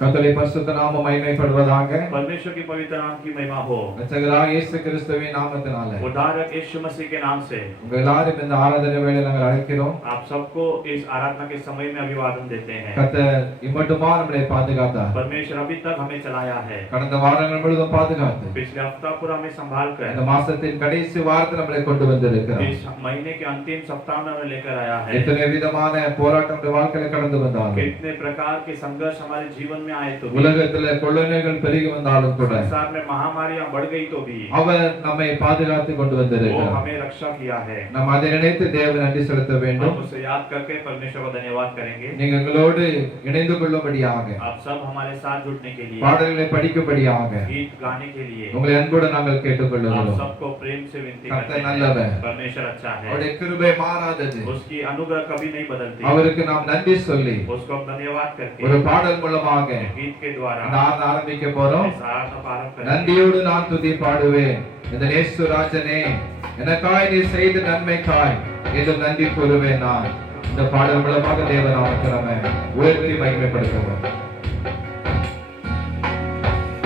கர்த்தருடைய பரிசுத்த நாமம் மகிமைப்படுவதாக. परमेश्वर की पवित्र नाम की महिमा हो। ரட்சகராகிய இயேசு கிறிஸ்துவின் நாமத்தினாலே उद्धारक यीशु मसीह के नाम से உங்க எல்லாரும் இந்த ஆராதனை வேளையில் நாங்கள் அழைக்கிறோம். आप सबको इस आराधना के समय में अभिवादन देते हैं। கர்த்தர் இம்மட்டுமா நம்மளை பாதுகாத்தார். परमेश्वर अभी तक हमें चलाया है। கடந்த வாரங்கள் முழுவதும் பாதுகாத்து पिछले हफ्ता पूरा हमें संभाल कर இந்த மாசத்தின் கடைசி வாரத்தில் நம்மளை கொண்டு வந்திருக்கிறார். इस महीने के अंतिम सप्ताह में हमें लेकर आया है। இத்தனை விதமான போராட்டம் நம்முடைய வாழ்க்கையில கடந்து வந்தாலும், कितने प्रकार के संघर्ष हमारे जीवन में आए तो भी, உலகத்திலே கொள்ளைகள் பெருகி வந்தாலும் கூட संसार में महामारियां बढ़ गई तो भी அவர் நம்மை பாதுகாத்து கொண்டு वो வந்திருக்கிறார். हमें रक्षा किया है। நாம் அதை நினைத்து தேவன் நன்றி செலுத்த வேண்டும். हम उसे याद करके परमेश्वर को धन्यवाद करेंगे। நீங்க எங்களோடு இணைந்து கொள்ளும்படியாக, आप सब हमारे साथ जुड़ने के लिए, பாடல்களை படிக்கும்படியாக गीत गाने के लिए உங்களை அன்போடு நாங்கள் आप கேட்டுக்கொள்கிறோம். सबको प्रेम से विनती கர்த்தர் करते हैं। நல்லவர். परमेश्वर अच्छा है। அவருடைய கிருபை மாறாதது. उसकी अनुग्रह कभी नहीं बदलती। அவருக்கு நாம் நன்றி சொல்லி उसको हम धन्यवाद करके ஒரு பாடல் மூலமாக गीत के द्वारा இந்த ஆராதனை ஆரம்பிக்க போறோம். इस आराधना प्रारंभ करेंगे। நன்றியோடு நான் துதி பாடுவேன். இந்த நேசு ராஜனே, எனக்காய் நீ செய்த நன்மைக்காய் ஏதும் நன்றி கூறுவேன் நான். இந்த பாடல் மூலமாக தேவநாமத்தை நம்ம உயர்த்தி மகிமைப்படுத்துவோம்.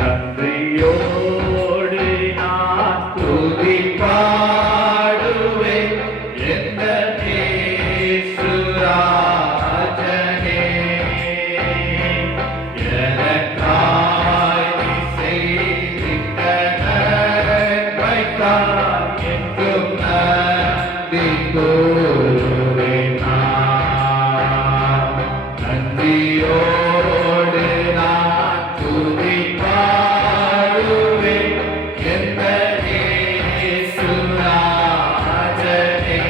நன்றியோடு நான் துதி பாடுவேன். எந்த நேசு ராஜனே, எனக்காய் நீ செய்திட்ட நன்மைக்காய் என்றும் நன்றி கூறுவேன் நான். நன்றியோடு நான் துதி பாடுவேன். எந்த நேசு ராஜனே,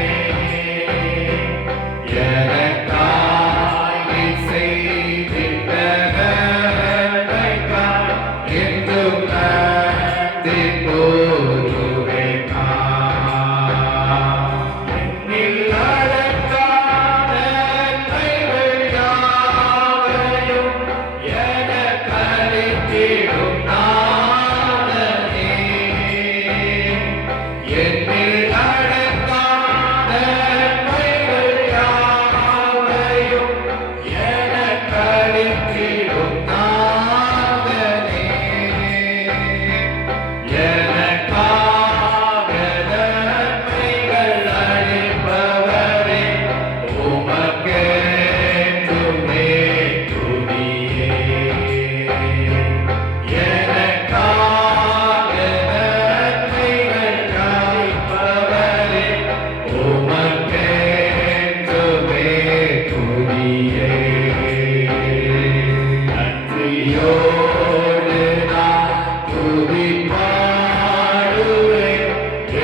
எனக்காய் நீ செய்திட்ட நன்மைக்காய் என்றும் நன்றி கூறுவேன் நான். என்னில் அடங்காத நன்மைகள் யாவையும் எனக்களித்திடும் நாதனே. என்னில் அடங்காத நன்மைகள் யாவையும் எனக்களித்திடும் நாதனே. எனக்காக நன்மைகள் அளிப்பவரே, உமக்கென்றுமே துதியே. எனக்காக நன்மைகள் அளிப்பவரே, உமக்கென்றுமே துதியே. நன்றியோடு நான் துதி பாடுவேன்.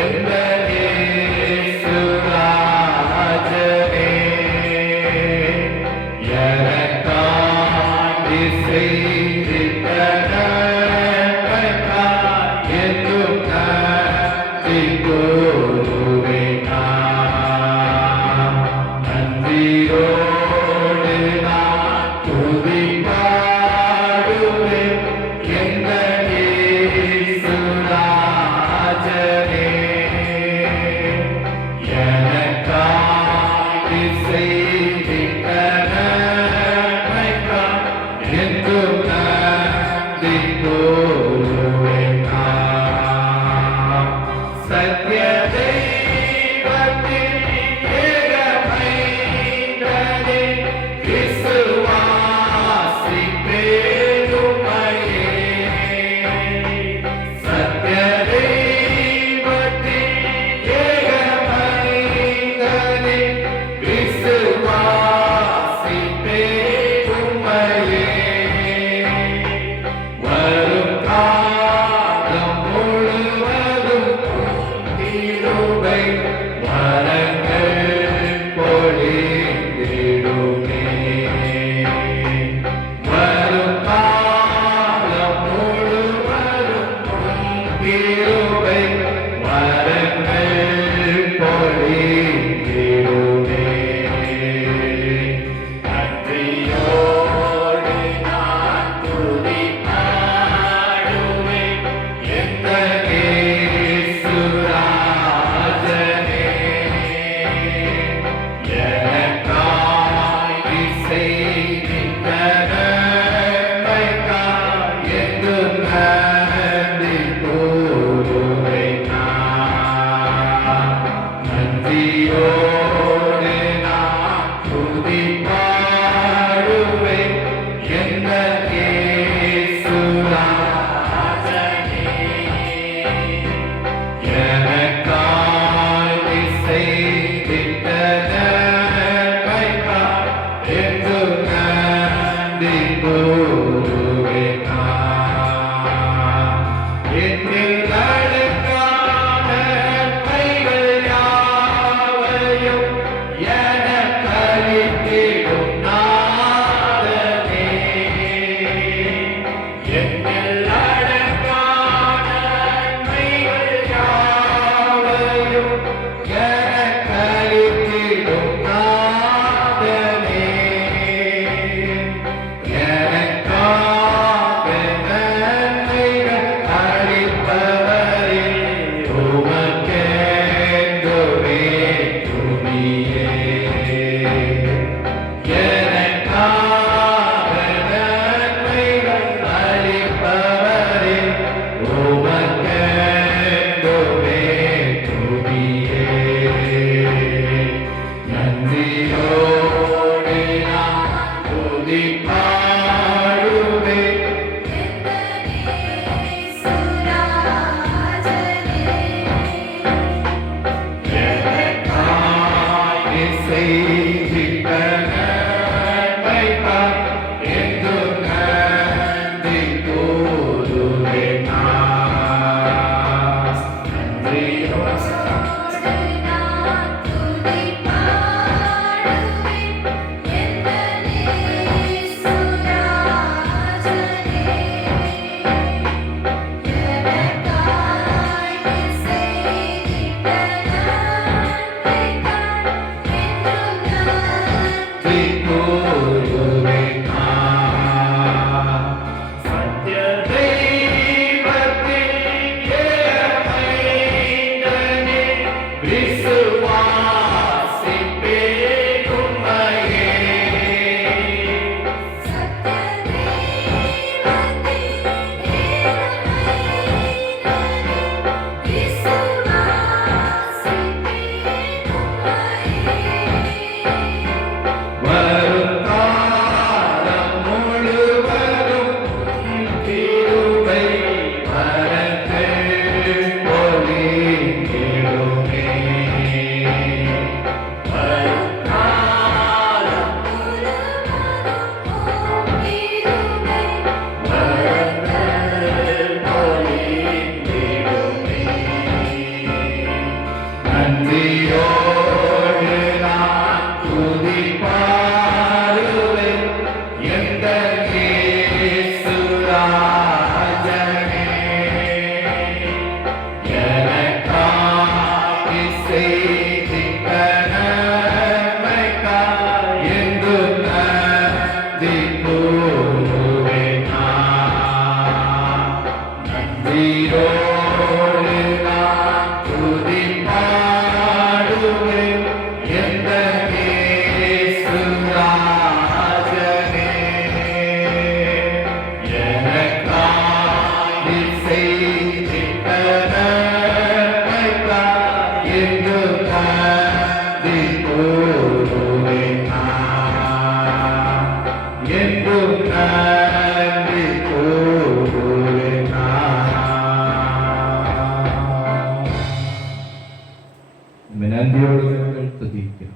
எந்த நேசு ராஜனே, எனக்காய் நீ செய்திட்ட நன்மைக்காய் என்றும் நன்றி கூறுவேன் நான். நன்றியோடு நான் துதி பாடுவேன். எந்த நேசு ராஜனே, எனக்காய் நீ செய்திட்ட நன்மைக்காய் என்றும் நன்றி கூறுவேன் நான். சத்ய தெய்வத்தின் ஏக மைந்தனே, விசுவாசிப்பேன் உம்மையே. சத்ய தெய்வத்தின் ஏக மைந்தனே, விசுவாசிப்பேன் உம்மையே. வரும்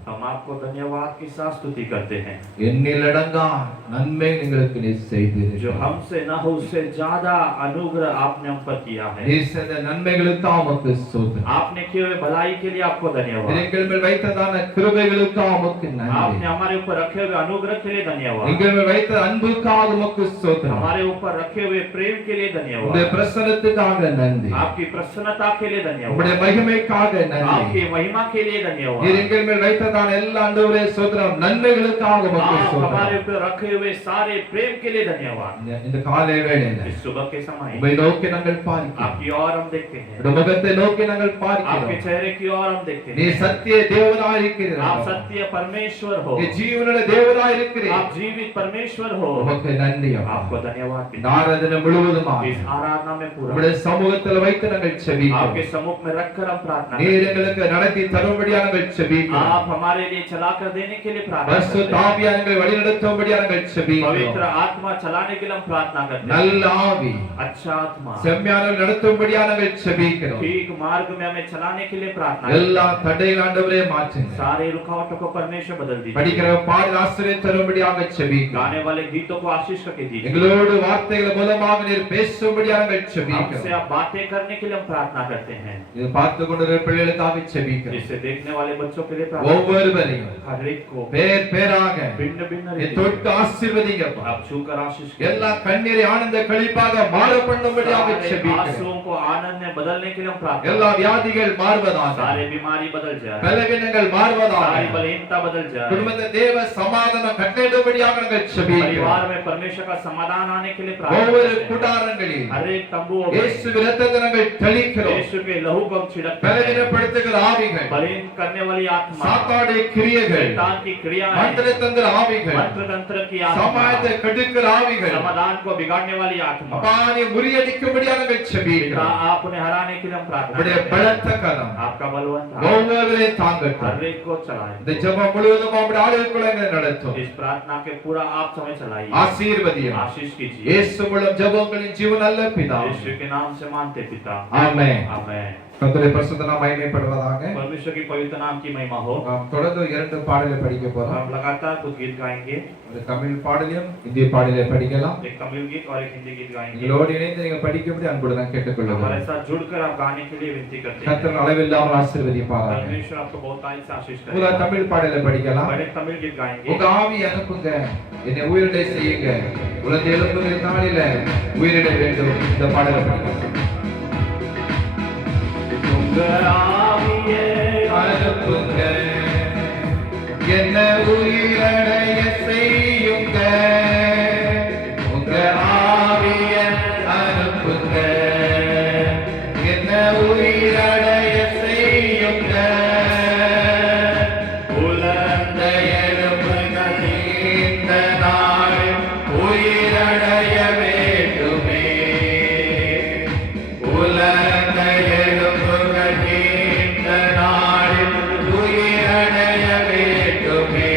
हम आपको धन्यवाद के साथ स्तुति करते हैं எண்ணிலடங்கா நன்மை எங்களுக்கு நீ जो செய்தீர்கள். हमसे न हो उससे ज्यादा अनुग्रह आपने हम पर किया है நீ செய்த நன்மைகளுக்காக உமக்கு ஸ்தோத்திரம். आपने किए हुए भलाई के लिए आपको धन्यवाद எங்கள் மேல் வைத்ததான கிருபைகளுக்காக உமக்கு நன்றி. आपने हमारे ऊपर रखे हुए अनुग्रह के लिए धन्यवाद எங்கள் மேல் வைத்த அன்புக்காக உமக்கு ஸ்தோத்திரம். हमारे ऊपर रखे हुए प्रेम के लिए உம்முடைய धन्यवाद பிரசன்னத்துக்காக நன்றி. आपकी प्रसन्नता के लिए உம்முடைய धन्यवाद மகிமைக்காக நன்றி. आपकी महिमा के लिए நீர் धन्यवाद எங்கள் மேல் வைத்ததான எல்லா ஆண்டவரே ஸ்தோத்திரம் நன்மைகளுக்காக உமக்கு आप ஸ்தோத்திரம். हमारे ऊपर रखे हुए सारे प्रेम के लिए धन्यवाद இந்த காலை வேளையில इस सुबह के समय உம்மை நோக்கி நாங்கள் பார்க்கிறோம். आपकी ओर हम देखते हैं உம்முடைய முகத்தை நோக்கி நாங்கள் आपके பார்க்கிறோம். चेहरे की ओर हम देखते நீ हैं சத்திய தேவனாய் இருக்கிறீர். आप सत्य परमेश्वर हो நீ ஜீவனுள்ள தேவனாய் இருக்கிறீர். आप जीवित परमेश्वर हो உமக்கு நன்றி அப்பா. आपको धन्यवाद இந்த ஆராதனை முழுவதுமாக इस आराधना में पूरा உம்முடைய சமூகத்தில் வைத்து நாங்கள் செபிக்கிறோம். आपके सम्मुख में रखकर हम प्रार्थना நீர் करते हैं எங்களுக்கு நடத்தி தரும்படியாக நாங்கள் செபிக்கிறோம். आप हमारे लिए चला कर देने के के लिए प्रार्थना பரிசுத்த करते हैं। ஆவியானவரை வழிநடத்தும்படி நாங்கள் पवित्र செபிக்கிறோம். आत्मा चलाने के लिए हम प्रार्थना करते हैं। நல்ல ஆவி अच्छा आत्मा செம்மையானவரை நடத்தும்படி நாங்கள் செபிக்கிறோம். ठीक मार्ग में हमें चलाने के लिए प्रार्थना எல்லா करते हैं। தடைகள் ஆண்டவரே மாற்றுங்க. सारे रुकावटों को परमेश्वर बदल दीजिए। படிக்கிற பாடல் ஆசீர்வாதம் தரும்படியாக செபிக்கிறோம். गाने वाले गीतों को आशीष करके दीजिए। எங்களோடு வார்த்தைகள் மூலமாக நீர் பேசும்படி நாங்கள் हमसे செபிக்கிறோம். आप बातें करने के लिए हम प्रार्थना करते हैं। இது பார்த்து கொண்டிருக்கிற பிள்ளைகளுக்காக செபிக்கிறோம். इसे देखने वाले बच्चों के लिए प्रार्थना ஒவ்வொருவரையும் हर एक को பேர் பேராக भिन्न भिन्न நீர் தொட்டு ஆசீர்வதிங்கப்பா. आप छूकर आशीष எல்லா கண்ணீரை ஆனந்த களிப்பாக மாற பண்ணும்படியாக செபிக்கிறோம். आंसुओं को आनंद में बदलने के लिए हम प्रार्थना எல்லா வியாதிகள் மாறுவதாக, सारे बीमारी बदल जाए, பலவீனங்கள் மாறுவதாக, सारी बलहीनता बदल जाए, குடும்பத்தில் தேவ சமாதானம் கட்டளையிடும்படியாக நாங்கள் செபிக்கிறோம். परिवार में परमेश्वर का समाधान आने के लिए प्रार्थना ஒவ்வொரு करते हैं। கூடாரங்களில் हर एक तंबुओं में இயேசுவின் இரத்தத்தை நாங்கள் தெளிக்கிறோம். यीशु के लहू को हम छिड़कते हैं। பலவீனப்படுத்துகிற ஆவிகள், बलहीन करने वाली आत्मा, சாத்தானுடைய கிரியைகள், शैतान की क्रियाएं, மந்திர தந்திர ஆவிகள், मंत्र तंत्र की आत्मा, சமாயத்தை கெடுக்கிற ஆவிகள், समाधान को बिगाड़ने वाली आत्मा, அப்பானை முறியடிக்கும்படியாக நாங்கள் पिता செபிக்கிறோம். आप उन्हें हराने के लिए हम प्रार्थना உம்முடைய करते हैं। பலத்த கரம் आपका बलवंत हाथ ஒவ்வொருவரையும் தாங்கட்டும். हर एक को चलाए। இந்த ஜெபம் முழுவதும் உம்முடைய ஆளுகைக்குள்ள எங்களை நடத்தும். इस प्रार्थना के पूरा आप समय चलाइए, ஆசீர்வதியும். आशीष कीजिए। இயேசு மூலம் ஜெபங்களின் ஜீவன் நல்ல பிதாவே. यीशु के नाम से मानते पिता, ஆமென். आमेन। கர்த்தருடைய பரிசுத்த நாமம் மகிமைப்படுவதாக. परमेश्वर की पवित्र नाम की महिमा हो। நாம் தொடர்ந்து இரண்டு பாடலை படிக்க போறோம். हम लगातार कुछ गीत गाएंगे, ஒரு தமிழ் பாடலையும் இந்திய பாடலை படிக்கலாம். एक तमिल गीत और एक हिंदी गीत गाएंगे। எங்களோடு இணைந்து நீங்க படிக்கும்படி அன்புடன் கேட்டுக்கொள்கிறோம். हमारे साथ जुड़कर आप गाने के लिए विनती करते हैं। கர்த்தர் அளவில்லாமல் ஆசீர்வதிப்பாராக. परमेश्वर आपको बहुत आशीष ஒரு करेगा। தமிழ் பாடலை படிக்கலாம். और एक तमिल गीत गाएंगे। உங்க ஆவி அனுப்புங்க, என்னை உயிரிடை செய்யுங்க, உலக எழுப்புகிற நாளில உயிரிட வேண்டும். இந்த பாடலை படிக்கலாம். உங்க ஆவியே அனுப்புங்க, என்ன உயிரடைய செய்யுங்க. உங்க ஆவிய அனுப்புங்க, என்ன உயிரடைய செய்யுங்க. உலர்ந்த எலும்புகள் இந்த நாளில் உயிரடைய வேண்டுமே. உலர்ந்த எலும்புகள் இந்த நாளில் உயிரடைய வேண்டுமே.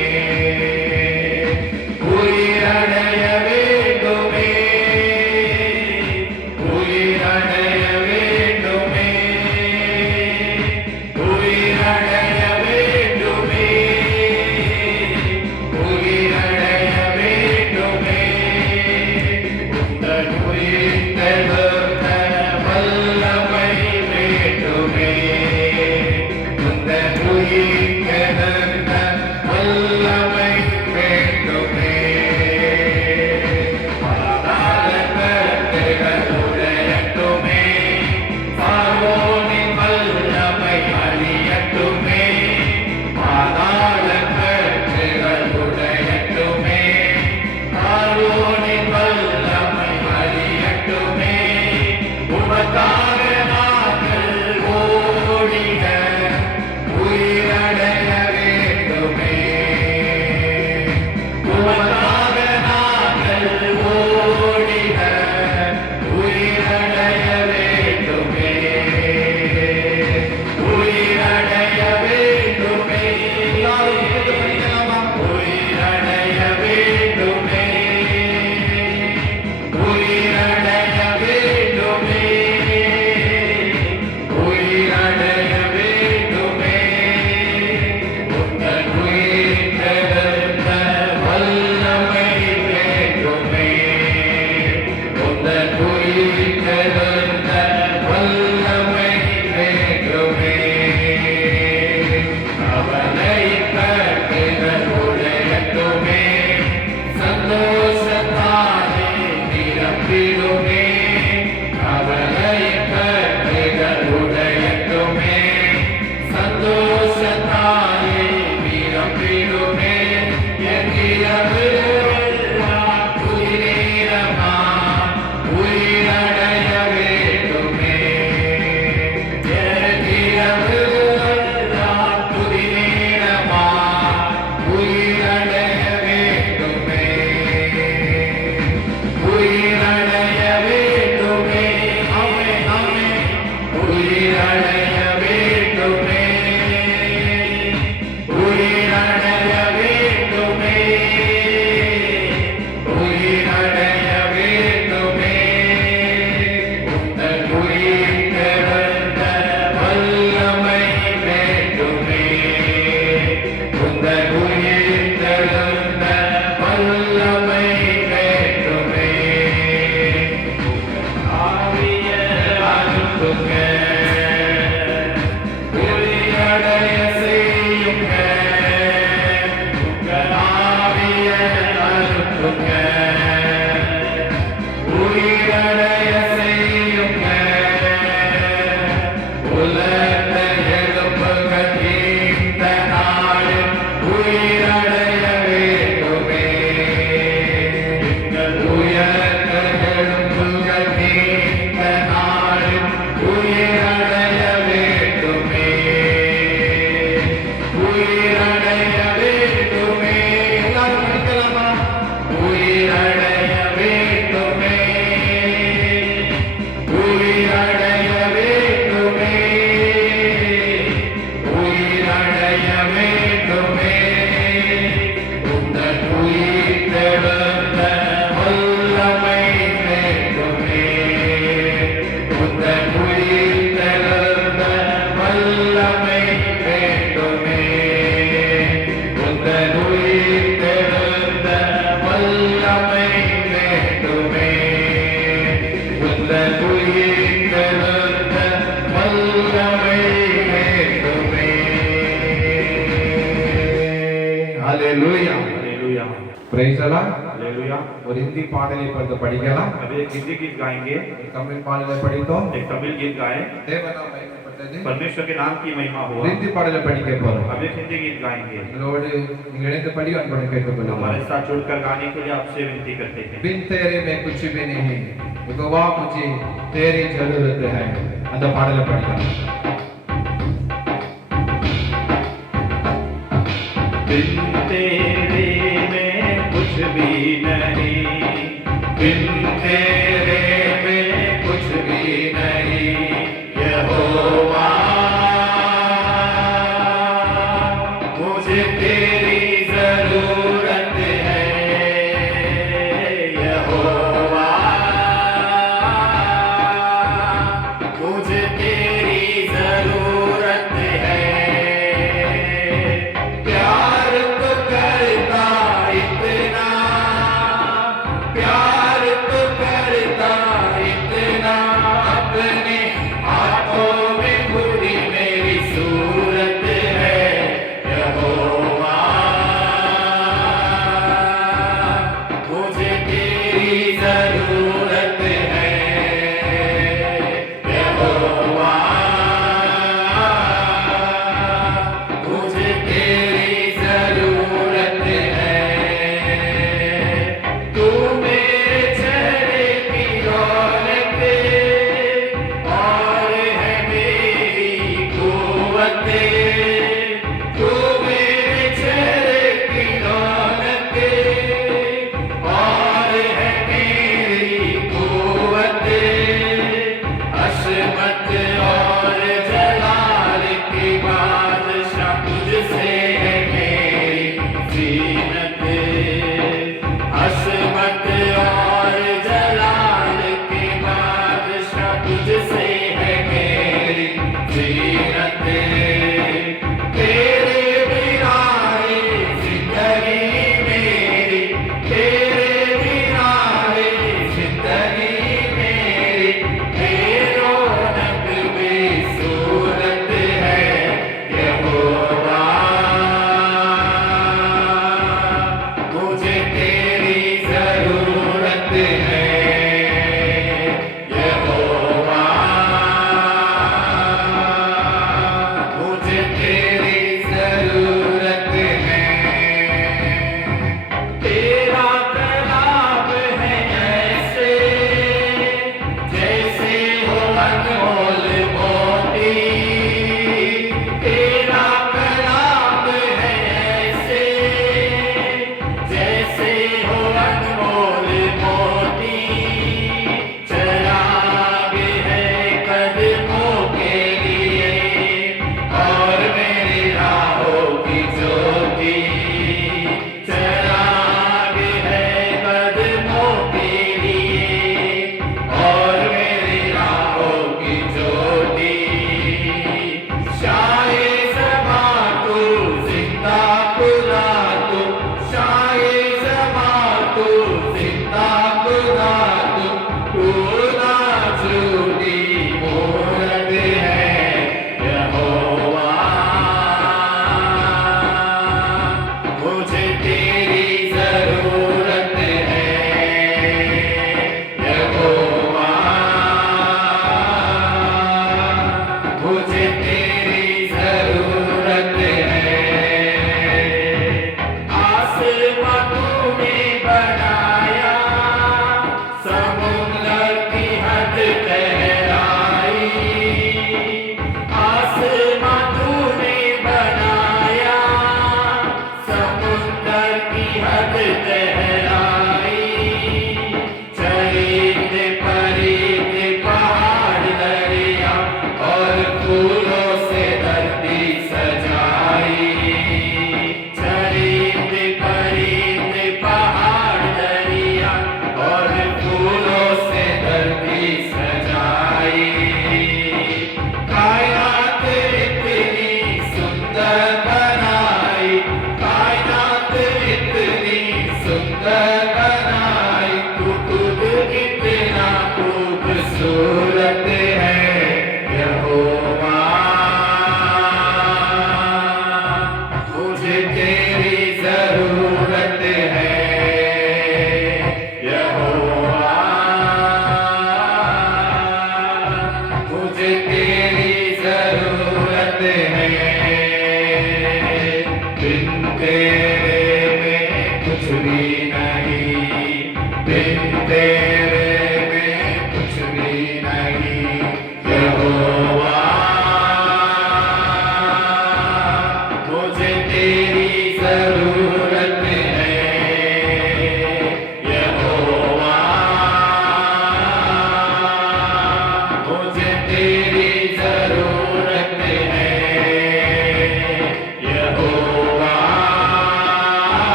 Praise the Lord. हालेलुया। ஒரு हिंदी பாடலை இப்பொழுது படிக்கலாம். अभी एक हिंदी गीत गाएंगे, ஒரு தமிழ் பாடலை படித்தோம். एक तमिल गीत गाएं। தேவநாம மகிமைப்பட்டது. परमेश्वर के नाम की महिमा हो। ஒரு हिंदी பாடலை படிக்க போறோம். अब एक हिंदी गीत गाएंगे। எங்களோடு நீங்கள் இணைந்து படி அன்புடன் கேட்டுக்கொள்ளுங்கள். हमारे साथ जुड़कर गाने के लिए आपसे विनती करते हैं। बिन तेरे में कुछ भी नहीं, यहोवा मुझे तेरी जरूरत है. அந்த பாடலை படிக்கலாம். बिन तेरे में कुछ भी नहीं, बिन तेरे में कुछ भी नहीं, यहोवा मुझे तेरी जरूरत है, यहोवा मुझे तेरी जरूरत है। प्यार तो करता इतना, प्यार तो करता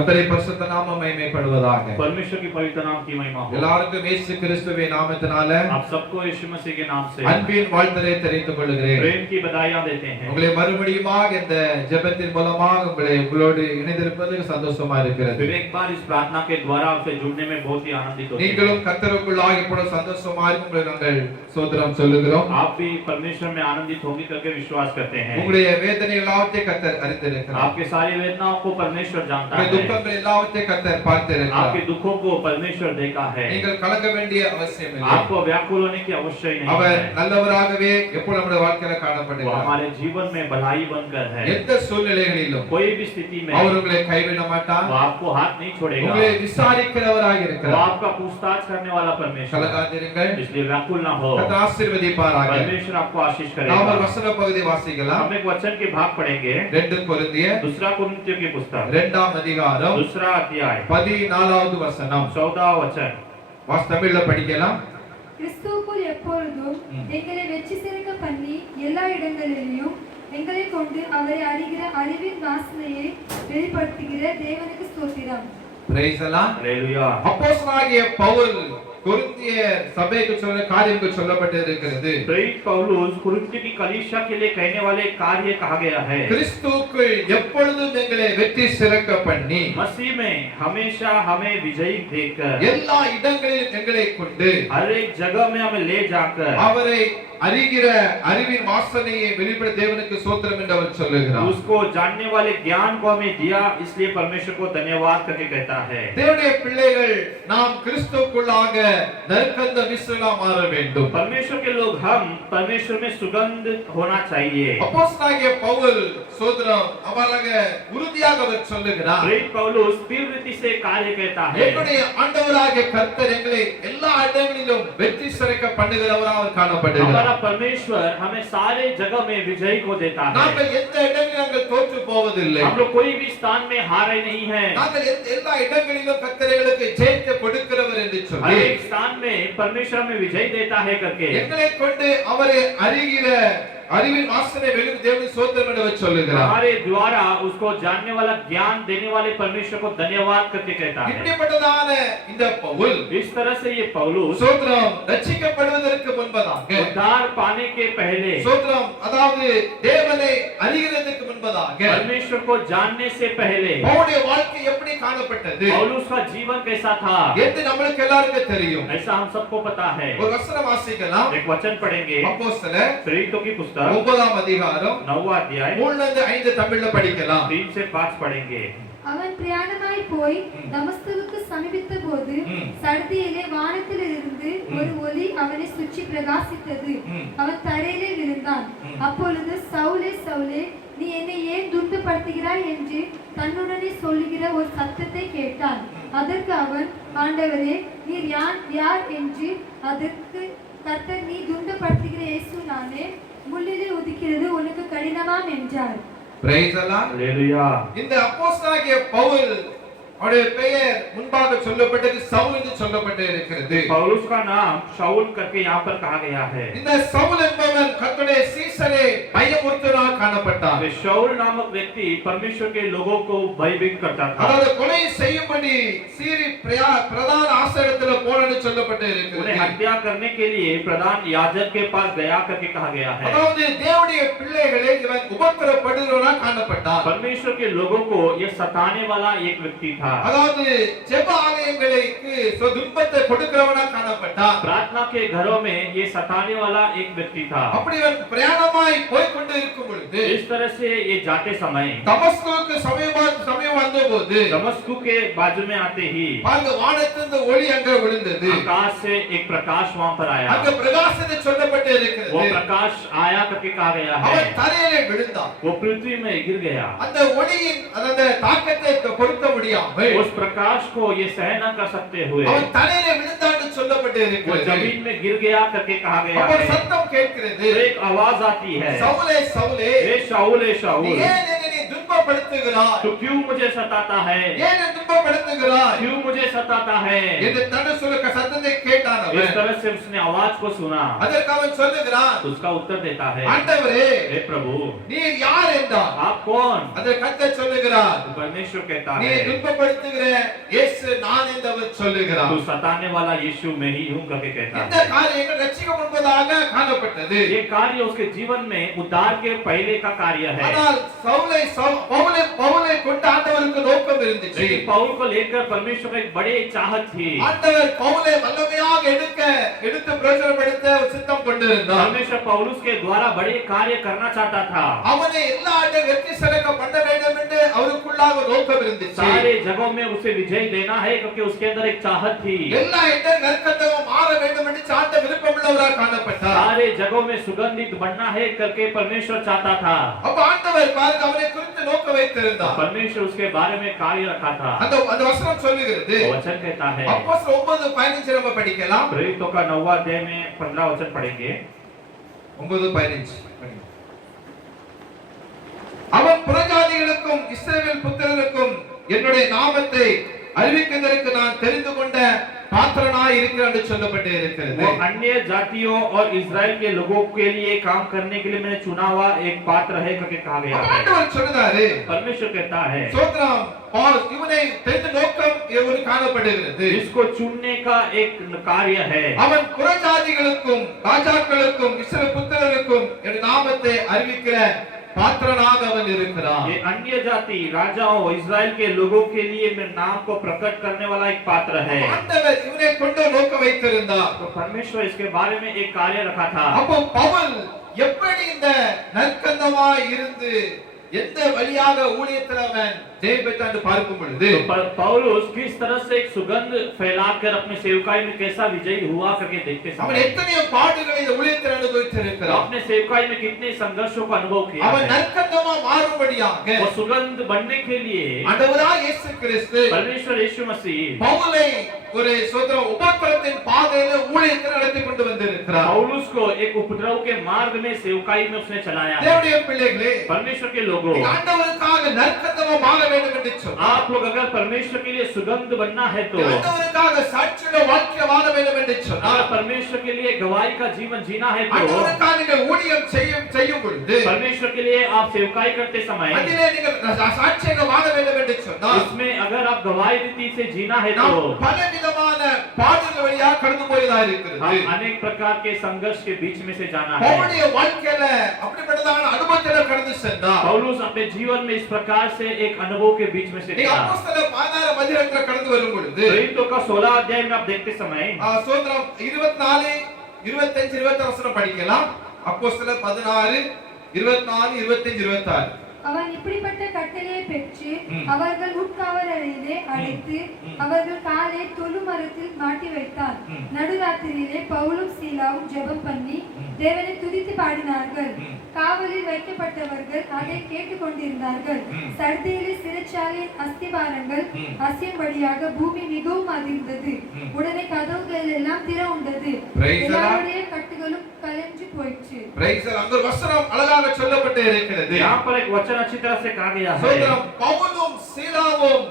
கர்த்தருடைய பரிசுத்த நாமம் மகிமைப்படுவதாக. परमेश्वर की पवित्र नाम की महिमा हो। எல்லாருக்கும் இயேசு கிறிஸ்துவின் நாமத்தினால आप सबको यीशु मसीह के नाम से அன்பின் வாழ்த்தலை தெரிவித்துக் கொள்கிறேன். प्रेम की बधाइयां देते हैं। உங்களை மறுபடியுமாக இந்த ஜெபத்தின் மூலமாக உங்களோடு இணைந்திருப்பது சந்தோஷமா இருக்கிறது. फिर एक बार इस प्रार्थना के द्वारा आपसे जुड़ने में बहुत ही आनंदित होते हैं। நீங்களும் கர்த்தருக்குள்ளாக இப்பொழுது சந்தோஷமா இருக்கும்படி நாங்கள் ஸ்தோத்திரம் சொல்லுகிறோம். आप भी परमेश्वर में आनंदित होंगे करके विश्वास करते हैं। உங்களுடைய வேதனை எல்லாவற்றையும் கர்த்தர் அறிந்திருக்கிறார். आपके सारी वेदनाओं को परमेश्वर जानता உங்களுடைய है। துக்கங்கள் எல்லாவற்றையும் கர்த்தர் பார்த்திருக்கிறார். आपके दुखों को परमेश्वर देखा है। நீங்கள் கலங்க வேண்டிய அவசியம் இல்லை. आपको व्याकुल होने की आवश्यकता नहीं அவர் है। நல்லவராகவே எப்பொழுதும் நம்முடைய வாழ்க்கையில वो காணப்படுகிறார். हमारे जीवन में भलाई बनकर है। எந்த சூழ்நிலைகளிலும் कोई भी स्थिति में அவர் உங்களை கைவிட மாட்டார். वो आपको हाथ नहीं छोड़ेगा। உங்களை விசாரிக்கிறவராக वो இருக்கிறார். आपका पूछताछ करने वाला परमेश्वर है। கலங்காதிருங்கள். इसलिए व्याकुल ना हो। கர்த்தர் ஆசீர்வதிப்பாராக. परमेश्वर आपको आशीष நாம் करेगा। ஒரு வசன பகுதி வாசிக்கலாம். हम एक वचन के भाग पढ़ेंगे। 2 கொரிந்தியர் दूसरा कुरिन्थियों की पुस्तक 2ஆம் அதிகாரம் दूसरा अध्याय 14வது வசனம். 14वां वचन தமிழ்ல படிக்கலாம். கிறிஸ்துவுக்குள் எப்பொழுதும் எங்களை வெற்றி சிறக்க பண்ணி எல்லா இடங்களிலும் எங்களை கொண்டு அவரை அறிகிற அறிவின் வாசனையை வெளிப்படுத்துகிற தேவனுக்கு ஸ்தோத்திரம். Praise the Lord. हालेलुया। அப்போஸ்தலனாகிய பவுல் கொரிந்திய சபைக்கு சொன்ன காரியங்கள் சொல்லப்பட்டிருக்கிறது. प्रेरित पौलुस कुरिन्थ की कलीसिया के लिए कहने वाले कार्य कहा गया है। கிறிஸ்துவுக்குள் எப்பொழுதும் எங்களை வெற்றி சிறக்க பண்ணி मसीह में हमेशा हमें विजयी देकर எல்லா இடங்களிலும் எங்களை கொண்டு हर एक जगह में हमें ले जाकर அவரை அறிகிற அறிவின் வாசனையை வெளிப்பட தேவனுக்கு ஸ்தோத்திரம் என்று அவர் சொல்லுகிறார். उसको जानने वाले ज्ञान को हमें दिया, इसलिए परमेश्वर को धन्यवाद करके कहता है। தேவனுடைய பிள்ளைகள் நாம் கிறிஸ்துவுக்குள்ளாக நற்கந்த மிஸ்ரலா மாற வேண்டும். परमेश्वर के लोग हम परमेश्वर में सुगंध होना चाहिए। அப்போஸ்தலனாகிய பவுல் ஸ்தோத்திரம் அவராக உறுதியாக அவர் சொல்லுகிறார். प्रेरित पौलुस तीव्रता से कार्य कहता है। என்னுடைய ஆண்டவராகிய கர்த்தர் எங்களை எல்லா இடங்களிலும் வெற்றி சிறக்க பண்ணுகிறவராக அவர் காணப்படுகிறார். हमारा परमेश्वर हमें सारे जगह में विजय को देता है। நாங்கள் எந்த இடங்களிலும் நாங்கள் தோற்று போவதில்லை. हम लोग कोई भी स्थान में हारे नहीं हैं। நாங்கள் எல்லா இடங்களிலும் கர்த்தர்களுக்கு ஜெயத்தை கொடுக்கிறவர் என்று हर சொல்லி एक स्थान में परमेश्वर हमें विजय देता है करके எங்களை கொண்டு அவரை அறிகிற அறிவின் வாசனை வெளி தேவனுக்கு ஸ்தோத்திரம் என்று அவர் சொல்லுகிறார். हमारे द्वारा उसको जानने वाला ज्ञान देने वाले परमेश्वर को धन्यवाद करके कहता है। இப்படிப்பட்டதான இந்த பவுல் इस तरह से ये पौलुस ஸ்தோத்திரம் ரட்சிக்கப்படுவதற்கு முன்பதாக उद्धार पाने के पहले ஸ்தோத்திரம் அதாவது தேவனை அறிகிறதுக்கு முன்பதாக परमेश्वर को जानने से पहले அவருடைய வாழ்க்கை எப்படி காணப்பட்டது पौलुस का जीवन कैसा था என்று நமக்கு எல்லாருக்கும் தெரியும். ऐसा हम सबको पता है। ஒரு வசனம் வாசிக்கலாம். एक वचन पढ़ेंगे அப்போஸ்தலர் प्रेरितों की पुस्तक 9ஆம் அதிகாரம் 9वां अध्याय 3-5 தமிழ்ல படிக்கலாம். 3 से 5 पढ़ेंगे। அவன் பிரயாணமாய் போய் தமஸ்குவுக்கு சமீபித்த போது சடுதியிலே வானத்திலிருந்து ஒரு ஒளி அவனை சுற்றி பிரகாசித்தது. அவன் தரையிலே விழுந்தான். அப்பொழுது சவுலே சவுலே நீ என்னை ஏன் துன்பப்படுத்துகிறாய் என்று தன்னுடனே சொல்லுகிற ஒரு சத்தத்தை கேட்டான். அதற்கு அவன் ஆண்டவரே நீர் யார் என்று அதற்கு கர்த்தர் நீ துன்பப்படுத்துகிற இயேசு நானே, முள்ளிலே உதிக்கிறது உனக்கு கடினமாம் என்றார். Praise the Lord. हालेलुया। இந்த அப்போஸ்தலனாகிய பவுல் அவருடைய பெயர் முன்பாக சொல்லப்பட்டது சவுல் என்று சொல்லப்பட்டு இருக்கிறது. पौलुस का नाम शाऊल करके यहाँ पर कहा गया है। இந்த சவுல் என்பவன் கர்த்தருடைய சீசரை பயமுறுத்துவதாக காணப்பட்டார். शाऊल नामक व्यक्ति परमेश्वर के लोगों को भयभीत करता था। அதாவது கொலை செய்யும்படி சீரி பிரதான ஆசாரியத்துல போனன்னு சொல்லப்பட்டு उन्हें இருக்கிறது. हत्या करने के लिए प्रधान याजक के पास गया करके कहा गया है। அதாவது தேவனுடைய பிள்ளைகளை இவன் உபத்திரப்படுகிறவனாக காணப்பட்டார். परमेश्वर के लोगों को ये सताने वाला एक व्यक्ति था। அதாவது ஜெப ஆலயங்களுக்கு துன்பத்தை கொடுக்கிறவனாக காணப்பட்டார். प्रार्थना के घरों में ये सताने वाला एक व्यक्ति था। அப்படி இவன் பிரயாணமாய் போய் கொண்டு இருக்கும் பொழுது इस तरह से ये जाते समय தமஸ்குவுக்கு சமயம் வந்தபோது दमस्कु के बाजू में आते ही பாருங்க வானத்திலிருந்து ஒளி அங்கே விழுந்தது. आकाश से एक प्रकाश वहां पर आया। அங்க பிரகாசத்தை சொல்லப்பட்டு वो இருக்கிறது. प्रकाश आया करके कहा गया है। அவன் தரையிலே விழுந்தான். वो पृथ्वी में गिर गया। அந்த ஒளியின் அந்த தாக்கத்தை கொடுக்க முடியாமல் उस प्रकाश को ये सहन न कर सकते हुए அவன் தரையிலே விழுந்தான்னு சொல்லப்பட்டு वो இருக்கிறது. जमीन में गिर गया करके कहा गया அப்போ है। சத்தம் கேட்கிறது, तो एक आवाज आती है, சவுலே சவுலே हे शाऊल हे நீ शाऊल ஏன் என்னை துன்பப்படுத்துகிறாய்? तो क्यों मुझे सताता है, ஏன் துன்பப்படுத்துகிறாய் क्यों मुझे सताता है। என்று தன்னை சொல்லுக சத்தத்தை கேட்டான் इस அவன். तरह से उसने आवाज को सुना, அதற்கு அவன் சொல்லுகிறான், तो उसका उत्तर देता है, ஆண்டவரே हे प्रभु நீர் யார் என்றான். आप कौन। அதற்கு கர்த்தர் சொல்லுகிறார், तो परमेश्वर कहता நீ है, துன்பப்படுத்துகிற இயேசு நான் என்று அவர் சொல்லுகிறார். तू सताने वाला यीशु मैं ही हूँ करके कहता இந்த है। காரியங்கள் ரட்சிக்க முன்பதாக காணப்பட்டது. ये कार्य उसके जीवन में उद्धार के पहले का कार्य है। ஆனால் பவுலை கொண்டு ஆண்டவருக்கு நோக்கம் இருந்துச்சு. लेकिन पौल को लेकर परमेश्वर को एक बड़ी चाहत थी। ஆண்டவர் பவுலை வல்லமையாக எடுத்து பிரயோஜனப்படுத்த சித்தம் கொண்டிருந்தார். परमेश्वर पौलुस के द्वारा बड़े कार्य करना चाहता था। அவனை எல்லா இடங்களிலும் வெற்றி சிறக்க பண்ண வேண்டும் என்று அவருக்குள்ளாக நோக்கம் இருந்துச்சு. सारे जगहों में उसे विजय देना है क्योंकि उसके अंदर एक चाहत थी। எல்லா இடங்களிலும் நற்கந்தவம் மாற வேண்டும் என்று சாட்ட விருப்பமுள்ளவராக காணப்பட்டார். सारे जगहों में सुगंधित बनना है करके परमेश्वर चाहता था। அப்ப ஆண்டவர் பாருங்க அவனை குறித்து நோக்கம் வைத்திருந்தார். परमेश्वर उसके बारे में कार्य रखा था। அந்த வசனம் சொல்லுகிறது, वचन कहता है, அப்போஸ்தலர் 9:15 நம்ம படிக்கலாம். प्रेरितों का 9वां अध्याय में 15 वचन पढ़ेंगे। 9:15 அவன் புறஜாதிகளுக்கும் இஸ்ரவேல் புத்திரருக்கும் என்னுடைய நாமத்தை அறிவிக்கிறதற்கு நான் தெரிந்து கொண்ட பாத்திரனாய் இருக்கிறேன் என்று சொல்லப்பட்டு இருக்கிறது. वो अन्य जातियों और इस्राएल के लोगों के लिए काम करने के लिए मैंने चुना हुआ एक पात्र है करके कहा गया है। ஆண்டவர் சொன்னாரு, परमेश्वर कहता है, ஸ்தோத்திரம், இவனை தெரிந்த நோக்கம் இவனுக்கு காணப்படுகிறது. इसको चुनने का एक कार्य है। அவன் புறஜாதிகளுக்கும் ராஜாக்களுக்கும் இஸ்ரவேல் புத்திரருக்கும் என் நாமத்தை அறிவிக்கிற பாத்திரனாக அவன் இருக்கிறான். ये अन्य जाति राजाओं इस्राएल के लोगों के लिए मेरे नाम को प्रकट करने वाला एक पात्र है। ஆண்டவர் இவனை கொண்டு நோக்க வைத்திருந்தார். तो परमेश्वर इसके बारे में एक कार्य रखा था। அப்போ பவுல் எப்படி இந்த நற்கந்தமாய் இருந்து எந்த வழியாக ஊழியத்தில் அவன் ஜெயம் பெற்றான் என்று பார்க்கும் பொழுது, तो पौलुस किस तरह से एक सुगंध फैलाकर अपने सेवकाई में कैसा विजयी हुआ करके देखते அவன் समय எத்தனையோ பாடுகளை இந்த ஊழியத்தில் அனுபவித்திருக்கிறான். अपने सेवकाई में कितने संघर्षों का अनुभव किया அவன் है। நற்கந்தமா மாறும்படியாக वो सुगंध बनने के लिए ஆண்டவராகிய இயேசு கிறிஸ்து परमेश्वर यीशु मसीह பவுலை ஒரு சோதர உபத்திரத்தின் பாதையில ஊழியத்தை நடத்தி கொண்டு வந்திருக்கிறார். पौलुस को एक उपद्रव के मार्ग में सेवकाई में उसने चलाया है। தேவனுடைய பிள்ளைகளே, परमेश्वर के लोगों, ஆண்டவருக்காக நற்கந்தமா மாற வேண்டும் என்று சொன்னார். आप लोग अगर परमेश्वर के लिए सुगंध बनना है तो ஆண்டவருக்காக சாட்சியுள்ள வாழ்க்கை வாழ வேண்டும் என்று சொன்னார். अगर परमेश्वर के लिए गवाही का जीवन जीना है तो ஆண்டவருக்காக நீங்கள் ஊழியம் செய்யும் பொழுது परमेश्वर के लिए आप सेवकाई करते समय அதிலே நீங்கள் சாட்சியாக வாழ வேண்டும் என்று சொன்னார். इसमें अगर आप गवाही रीति से जीना है நாம் तो பலவிதமான பாடுகள் வழியாக கடந்து போயதா இருக்கிறது. हम अनेक प्रकार के संघर्ष के बीच में से जाना है। பவுலுடைய வாழ்க்கையில அப்படிப்பட்டதான அனுபவத்தில கடந்து சென்றார். पौलुस अपने जीवन में इस प्रकार से एक अनुभव के बीच में से நீங்க था। அப்போஸ்தலர் 16 அதிகாரத்துல கடந்து வரும் பொழுது प्रेरितों का 16 अध्याय में आप देखते समय சோதரம் 24 25 26 வசனம் படிக்கலாம். அப்போஸ்தலர் 16 24 25 26 அவன் இப்படிப்பட்ட கட்டளையை பெற்று அவர்கள் உட்காவலறையிலே அடைத்து அவர்கள் காலை தொழுமரத்தில் மாட்டி வைத்தான். நடுராத்திரியிலே பவுலும் சீலாவும் ஜெபம் பண்ணி தேவனை துதித்து பாடினார்கள். காவலில் வைக்கப்பட்டவர்கள் அதை கேட்டுக் கொண்டிருந்தார்கள். சர்தியிலே சிறைச்சாலையின் அஸ்திபாரங்கள் அசையும்படியாக பூமி மிகவும் அதிர்ந்தது. உடனே கதவுகள் எல்லாம் திறவுண்டது. எல்லாருடைய கட்டுகளும் கலன்று போயிற்று. அங்க ஒரு வசனம் அழகாக சொல்லப்பட்டு இருக்கிறது. यहाँ पर एक वचन अच्छी तरह से कहा गया है। சோதரம் பவுலும் சீலாவும்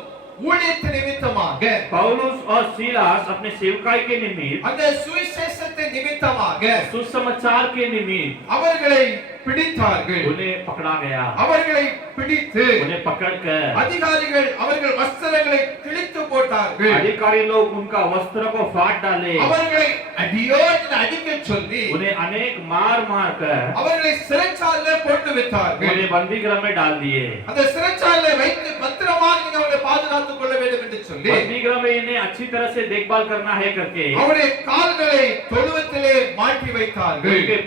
ஊழியத்தின் நிமித்தமாக पौलुस और सीलास अपने सेवकाई के निमित्त அந்த சுவிசேஷத்தின் நிமித்தமாக सुसमाचार के निमित्त அவர்களை பிடித்தார்கள். उन्हें पकड़ा गया। அவர்களை பிடித்து उन्हें पकड़कर அதிகாரிகள் அவர்கள் வஸ்திரங்களை கிழித்து போட்டார்கள். अधिकारी लोग उनका वस्त्र को फाड़ डाले। அவர்களை அடியோ என்று அடிக்க சொல்லி उन्हें अनेक मार मार कर அவர்களை சிறைச்சாலையிலே போட்டு வைத்தார்கள். उन्हें बंदी गृह में डाल दिए। அந்த சிறைச்சாலையிலே வைத்து பத்திரமாக நீங்க அவர்களை பாதுகாத்துக் கொள்ள வேண்டும் என்று சொல்லி बंदी गृह में इन्हें अच्छी तरह से देखभाल करना है करके அவருடைய கால்களை தொழுவத்திலே மாட்டி வைத்தார்கள். उनके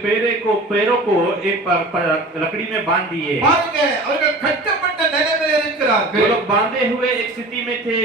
पैरों को एक लकड़ी में बांध दिए। பாருங்க, அவர்கள் கட்டப்பட்ட நிலைமையில் वो இருக்கிறார்கள். लोग बांधे हुए एक स्थिति में थे।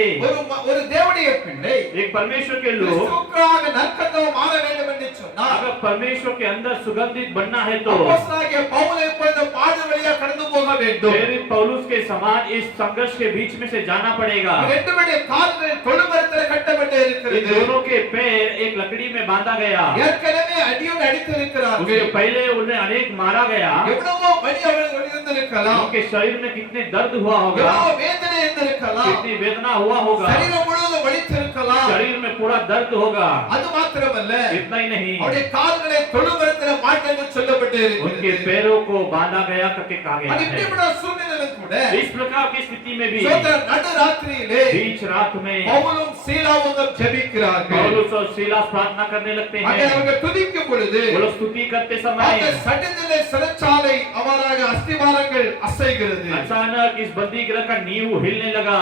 ஒரு தேவனுடைய பிள்ளை एक परमेश्वर के लोग கிறிஸ்துவுக்காக நற்கந்தம் மாற வேண்டும் என்று சொன்னார். अगर परमेश्वर के अंदर सुगंधित बनना है तो அப்போஸ்தலனாகிய பவுலை இப்பொழுது பாடு வழியா கடந்து போக வேண்டும். प्रेरित पौलुस के समान इस संघर्ष के बीच में से जाना पड़ेगा। ரெண்டு பேருடைய கால்கள் தொழுமரத்தில் கட்டப்பட்டு इन இருக்கிறது. दोनों के पैर एक लकड़ी में बांधा गया। ஏற்கனவே அடியோடு அடித்து उससे இருக்கிறார்கள். पहले उन्हें अनेक मारा गया। எவ்வளவோ வலி அவர்கள் இருந்திருக்கலாம். उनके शरीर में कितने दर्द हुआ होगा, எவ்வளவோ வேதனை இருந்திருக்கலாம். कितनी वेदना हुआ होगा, சரீரம் முழுவதும் வலித்திருக்கலாம். शरीर में पूरा दर्द होगा। அது மாத்திரமல்ல, इतना ही नहीं, அவருடைய கால்களை தொழுமரத்தில் மாட்டு என்று சொல்லப்பட்டு उनके இருக்கிறது. पैरों को बांधा गया करके कहा गया அது है। இப்படிப்பட்ட சூழ்நிலையிலும் கூட इस प्रकार की स्थिति में भी சோதர நடுராத்திரியிலே बीच रात में பவுலும் சீலாவும் ஜெபிக்கிறார்கள். पौलुस और सीलास प्रार्थना करने लगते அங்கே हैं। அவங்க துதிக்கும் பொழுது वो लोग स्तुति करते அந்த समय சட்டத்திலே சிறைச்சாலை அவராக அஸ்திவாரங்கள் அசைகிறது. अचानक इस बंदी गृह का नींव हिलने लगा,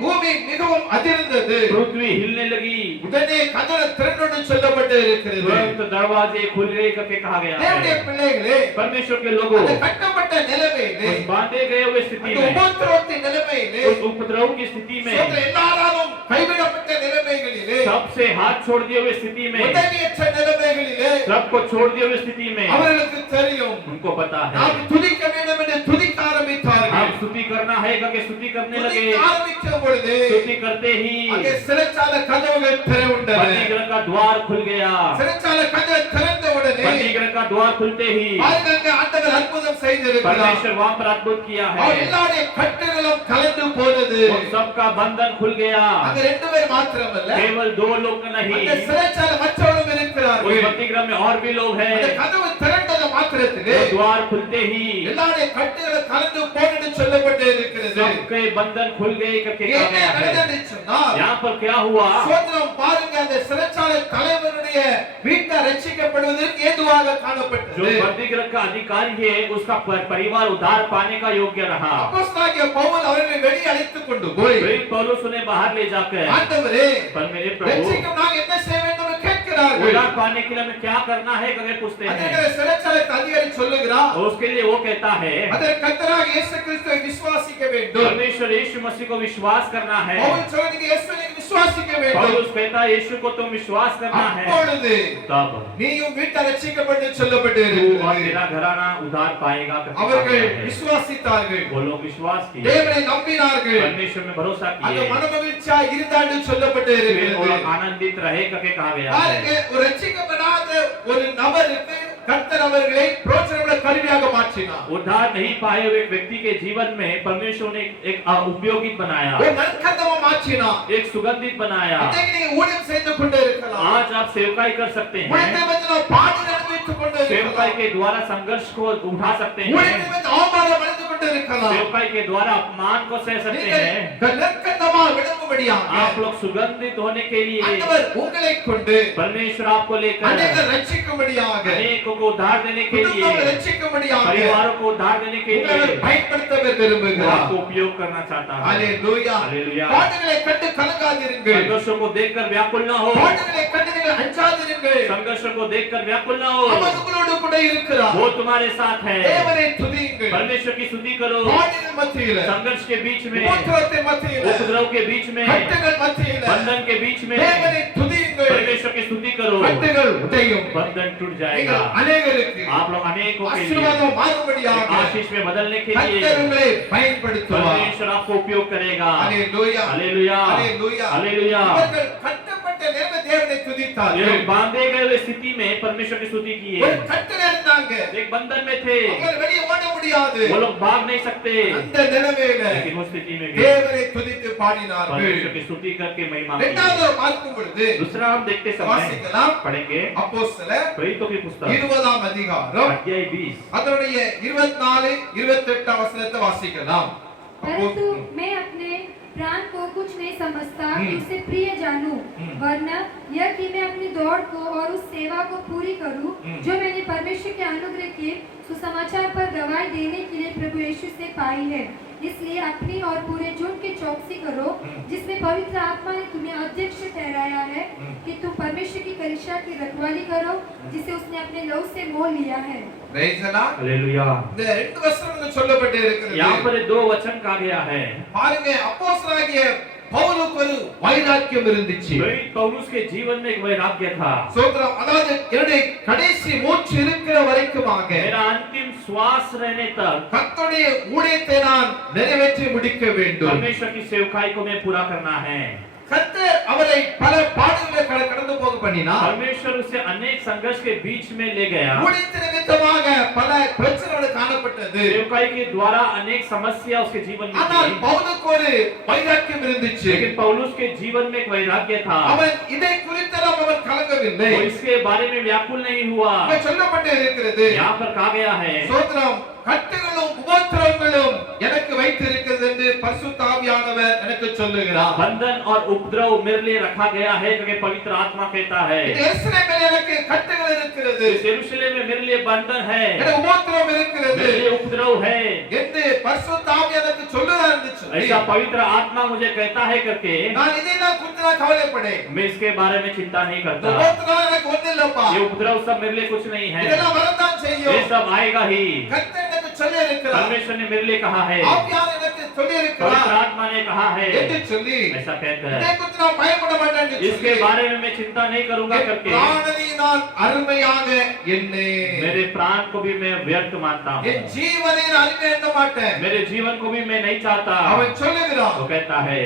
பூமி மிகவும் அதிர்ந்தது. पृथ्वी हिलने लगी, உடனே கதவு திறந்து சொல்லப்பட்டு இருக்கிறது. तुरंत दरवाजे खुल गए करके कहा गया தேவனுடைய है। பிள்ளைகளே, परमेश्वर के लोगों, அந்த கட்டப்பட்ட நிலைமையிலே, उस बांधे गए हुए स्थिति அந்த में, உபத்திரவத்தின் நிலைமையிலே, उस उपद्रव की स्थिति में, சோதர எல்லாராலும் கைவிடப்பட்ட நிலைமைகளிலே, सबसे हाथ छोड़ दिए हुए स्थिति में, உதவியற்ற நிலைமைகளிலே सबको छोड़ दिए हुए स्थिति में அவர்களுக்கு தெரியும் उनको पता है நாம் துதிக்க வேண்டும் என்று துதிக்க ஆரம்பித்தார்கள். हम स्तुति करना है करके स्तुति करने लगे। துதிக்க ஆரம்பிக்கும் பொழுது स्तुति करते ही அங்கே சிறைச்சாலை கதவுகள் திறவுண்டன. बंदी गृह का द्वार खुल गया। சிறைச்சாலை கதவு திறந்த உடனே बंदी गृह का द्वार खुलते ही பாருங்க, ஆண்டவர் அற்புதம் செய்திருக்கிறார். परमेश्वर वहां पर अद्भुत किया அவர் है। எல்லாருடைய கட்டுகளும் கலந்து போனது. उन सबका बंधन खुल गया। அங்க ரெண்டு பேர் மாத்திரமல்ல, केवल दो लोग नहीं, அந்த சிறைச்சாலை மற்றவர்களும் उस இருக்கிறார்கள். बंदी गृह में और भी लोग அந்த हैं। கதவு திறந்தது மாத்திரத்திலே वो द्वार खुलते ही எல்லாருடைய கட்டுகளும் கலந்து போனது சொல்லப்பட்டு இருக்கிறது. सबके बंधन खुल गए करके कहा என்ன गया है। நடந்தது சொன்னால், यहाँ पर क्या हुआ, சோதரம் பாருங்க, அந்த சிறைச்சாலை தலைவருடைய வீட்டை ரட்சிக்கப்படுவதற்கு ஏதுவாக जो காணப்பட்டது. बंदी गृह का अधिकारी है उसका परिवार उद्धार पाने का योग्य रहा। அப்போஸ்தலனாகிய பவுல் அவர்களை வெளியே அழைத்துக் கொண்டு போய், प्रेरित पौलुस उन्हें बाहर ले जाकर, ஆண்டவரே, पर मेरे प्रभु ரட்சிக்க நாங்கள் என்ன செய்ய வேண்டும் என்று கேட்கிறார்கள். उद्धार पाने के लिए हमें क्या करना है करके पूछते हैं। அதற்கு சிறைச்சாலை அதிகாரி சொல்லுகிறார், और उसके लिए वो कहता है அதற்கு கர்த்தராகிய இயேசு கிறிஸ்துவை விசுவாசிக்க வேண்டும். परमेश्वर यीशु मसीह को विश्वास करना है। பவுல் சொல்லுங்க, இயேசுவை விசுவாசிக்க வேண்டும். पौलुस कहता है यीशु को तुम विश्वास करना है, அப்பொழுது तब நீயும் வீட்டை ரட்சிக்கப்பட்டு சொல்லப்பட்டு तू और இருக்கிறது. तेरा घराना उद्धार पाएगा करके कहा அவர்கள் गया है। விசுவாசித்தார்கள், वो लोग विश्वास किए, தேவனை நம்பினார்கள், परमेश्वर में भरोसा அந்த किए, மனமகிழ்ச்சியா இருந்தான்னு சொல்லப்பட்டு फिर वो இருக்கிறது. लोग आनंदित रहे करके कहा गया பாருங்க, है। ஒரு ரட்சிக்கப்படாத ஒரு நபருக்கு கர்த்தர் அவர்களை பிரோஜனமுள்ள கருவியாக மாற்றினார். उद्धार नहीं पाए हुए व्यक्ति के जीवन में परमेश्वर ने एक उपयोगित बनाया, ஒரு நற்கந்தமா மாற்றினார். एक सुगंधित बनाया। இன்னைக்கு நீங்க ஊழியம் செய்து கொண்டே இருக்கலாம். आज आप सेवकाई कर सकते ஊழியத்தை हैं, பற்றி நாம் பாடுகள் அனுபவித்துக் கொண்டே सेवकाई இருக்கலாம். के द्वारा संघर्ष को उठा सकते ஊழியத்தை हैं, பற்றி அவமானம் அடைந்து கொண்டே இருக்கலாம். सेवकाई के द्वारा अपमान को सह सकते हैं। நீங்கள் நற்கந்தமா விளங்கும்படியாக आप लोग सुगंधित होने के लिए ஆண்டவர் உங்களை கொண்டு परमेश्वर आपको लेकर அநேகர் ரட்சிக்கும்படியாக, अनेकों को उद्धार देने के குடும்பங்களை लिए, ரட்சிக்கும்படியாக परिवारों को उद्धार देने के உங்களை लिए பயன்படுத்த वो விரும்புகிறார். आपको उपयोग करना चाहता है। ஹalleluya. हालेलुया। பாடுகளை கண்டு கலங்காதிருங்கள். संघर्षों को देखकर व्याकुल न हो, பாடுகளை கண்டு நீங்கள் அஞ்சாதிருங்கள். संघर्षों को देखकर व्याकुल न हो, அவர் உங்களோடு கூட இருக்கிறார். वो तुम्हारे साथ है। தேவனை துதியுங்கள். परमेश्वर की स्तुति करो, பாடுகள் மத்தியில, संघर्ष के बीच में, உபத்திரவத்தின் மத்தியில, उपद्रव के बीच में, கட்டுகள் மத்தியில बंधन के बीच में தேவனை துதியுங்கள். परमेश्वर की स्तुति करो, கட்டுகள் உடையும். बंधन टूट நீங்கள் जाएगा। அநேகருக்கு आप लोग अनेकों के लिए ஆசீர்வாதம் மாறும்படியாக आशीष में बदलने के கர்த்தர் लिए உங்களை பயன்படுத்துவார். परमेश्वर आपको उपयोग करेगा। ஹalleluya. हालेलुया, ஹalleluya. हालेलुया। இவர்கள் கட்டப்பட்ட நேரமே தேவனை ये துதித்தார்கள். लोग बांधे गए हुए स्थिति में परमेश्वर की स्तुति की ஒரு है। கட்டுல இருந்தாங்க. एक बंधन में थे, அவங்க வெளியே ஓட முடியாது. वो लोग भाग नहीं सकते, அந்த நிலைமையில लेकिन उस स्थिति में भी தேவனை துதித்து பாடினார்கள். परमेश्वर की स्तुति करके महिमा की। இரண்டாவது பார்க்கும் பொழுது दूसरा हम देखते समय வாசிக்கலாம். पढ़ेंगे அப்போஸ்தலர் प्रेरितों की पुस्तक 20ஆம் அதிகாரம் अध्याय 20 அதனுடைய 24 28 வசனத்தை வாசிக்கலாம். परंतु मैं अपने प्राण को कुछ नहीं समझता कि उसे प्रिय जानूं, वरना यह कि मैं अपनी दौड़ को और उस सेवा को पूरी करूं जो मैंने परमेश्वर के अनुग्रह के सुसमाचार पर गवाही देने के लिए प्रभु यीशु से पाई है। इसलिए अपनी और पूरे झुंड की चौकसी करो, जिसमें पवित्र आत्मा ने तुम्हें अध्यक्ष ठहराया है कि तुम परमेश्वर की कलीसिया की रखवाली करो, जिसे उसने अपने लहू से मोल लिया है। Praise the Lord. हालेलुया। இந்த ரெண்டு வசனங்கள் சொல்லப்பட்டு இருக்கிறது. यहाँ पर दो वचन कहा गया है। பாருங்க, அப்போஸ்தலனாகிய பவுலுக்கு ஒரு வைராக்கியம் இருந்துச்சு. वही पौलुस के जीवन में एक वैराग्य था। சோத்திரம். அதாவது என்னுடைய கடைசி மூச்சு இருக்கிற வரைக்குமாக मेरा अंतिम श्वास रहने तक கர்த்தருடைய ஊழியத்தை நான் நிறைவேற்றி முடிக்க வேண்டும். परमेश्वर की सेवकाई को मैं पूरा करना है। கர்த்தர் அவரை பல பாடுகளை கடந்து போக பண்ணினார். परमेश्वर उसे अनेक संघर्ष के बीच में ले गया। ஊழியத்தின் நிமித்தமாக பல பிரச்சனைகள் காணப்பட்டது. सेवकाई के द्वारा अनेक समस्या उसके जीवन में ஆனால் थी। பவுலுக்கு ஒரு வைராக்கியம் இருந்துச்சு. लेकिन पौलुस के जीवन में एक वैराग्य था। அவன் இதை குறித்தெல்லாம் அவன் கலங்கவில்லை. वो इसके बारे में व्याकुल नहीं हुआ। இங்கே சொல்லப்பட்டு இருக்கிறது. यहाँ पर कहा गया है சோத்திரம். கட்டுகளும் உபத்திரவங்களும் எனக்கு வைத்திருக்கிறது என்று பரிசுத்த ஆவியானவர் எனக்கு சொல்லுகிறார். बंधन और उपद्रव मेरे लिए रखा गया है क्योंकि पवित्र आत्मा कहता है இந்த எருசலேமில் எனக்கு கட்டுகள் இருக்கிறது. इस यरूशलेम में मेरे लिए बंधन है, எனக்கு உபத்திரவம் இருக்கிறது मेरे लिए उपद्रव है। என்று பரிசுத்த ஆவி எனக்கு சொல்லுகிறார் என்று சொல்லி ऐसा पवित्र आत्मा मुझे कहता है करके நான் இதெல்லாம் குறித்து நான் கவலைப்படேன். मैं इसके बारे में चिंता नहीं करता। உபத்திரவம் எனக்கு ஒண்ணில்லப்பா. ये उपद्रव सब मेरे लिए कुछ नहीं है, இதெல்லாம் வரத்தான் செய்யும். ये सब आएगा ही। கர்த்தர் எனக்கு சொல்லி இருக்கிறார். परमेश्वर ने मेरे लिए कहा है, ஆவியானவர் எனக்கு சொல்லி पवित्र இருக்கிறார் आत्मा ने कहा है என்று சொல்லி ऐसा कहकर இதை குறித்து நான் பயப்பட மாட்டேன் என்று इसके சொல்லி बारे में मैं चिंता नहीं करूंगा என் करके பிராணனை நான் அருமையாக எண்ணே. मेरे प्राण को भी मैं व्यर्थ मानता हूँ, என் ஜீவனை நான் அருமை எண்ண மாட்டேன். मेरे जीवन को भी मैं नहीं चाहता। அவன் சொல்லுகிறான் वो कहता है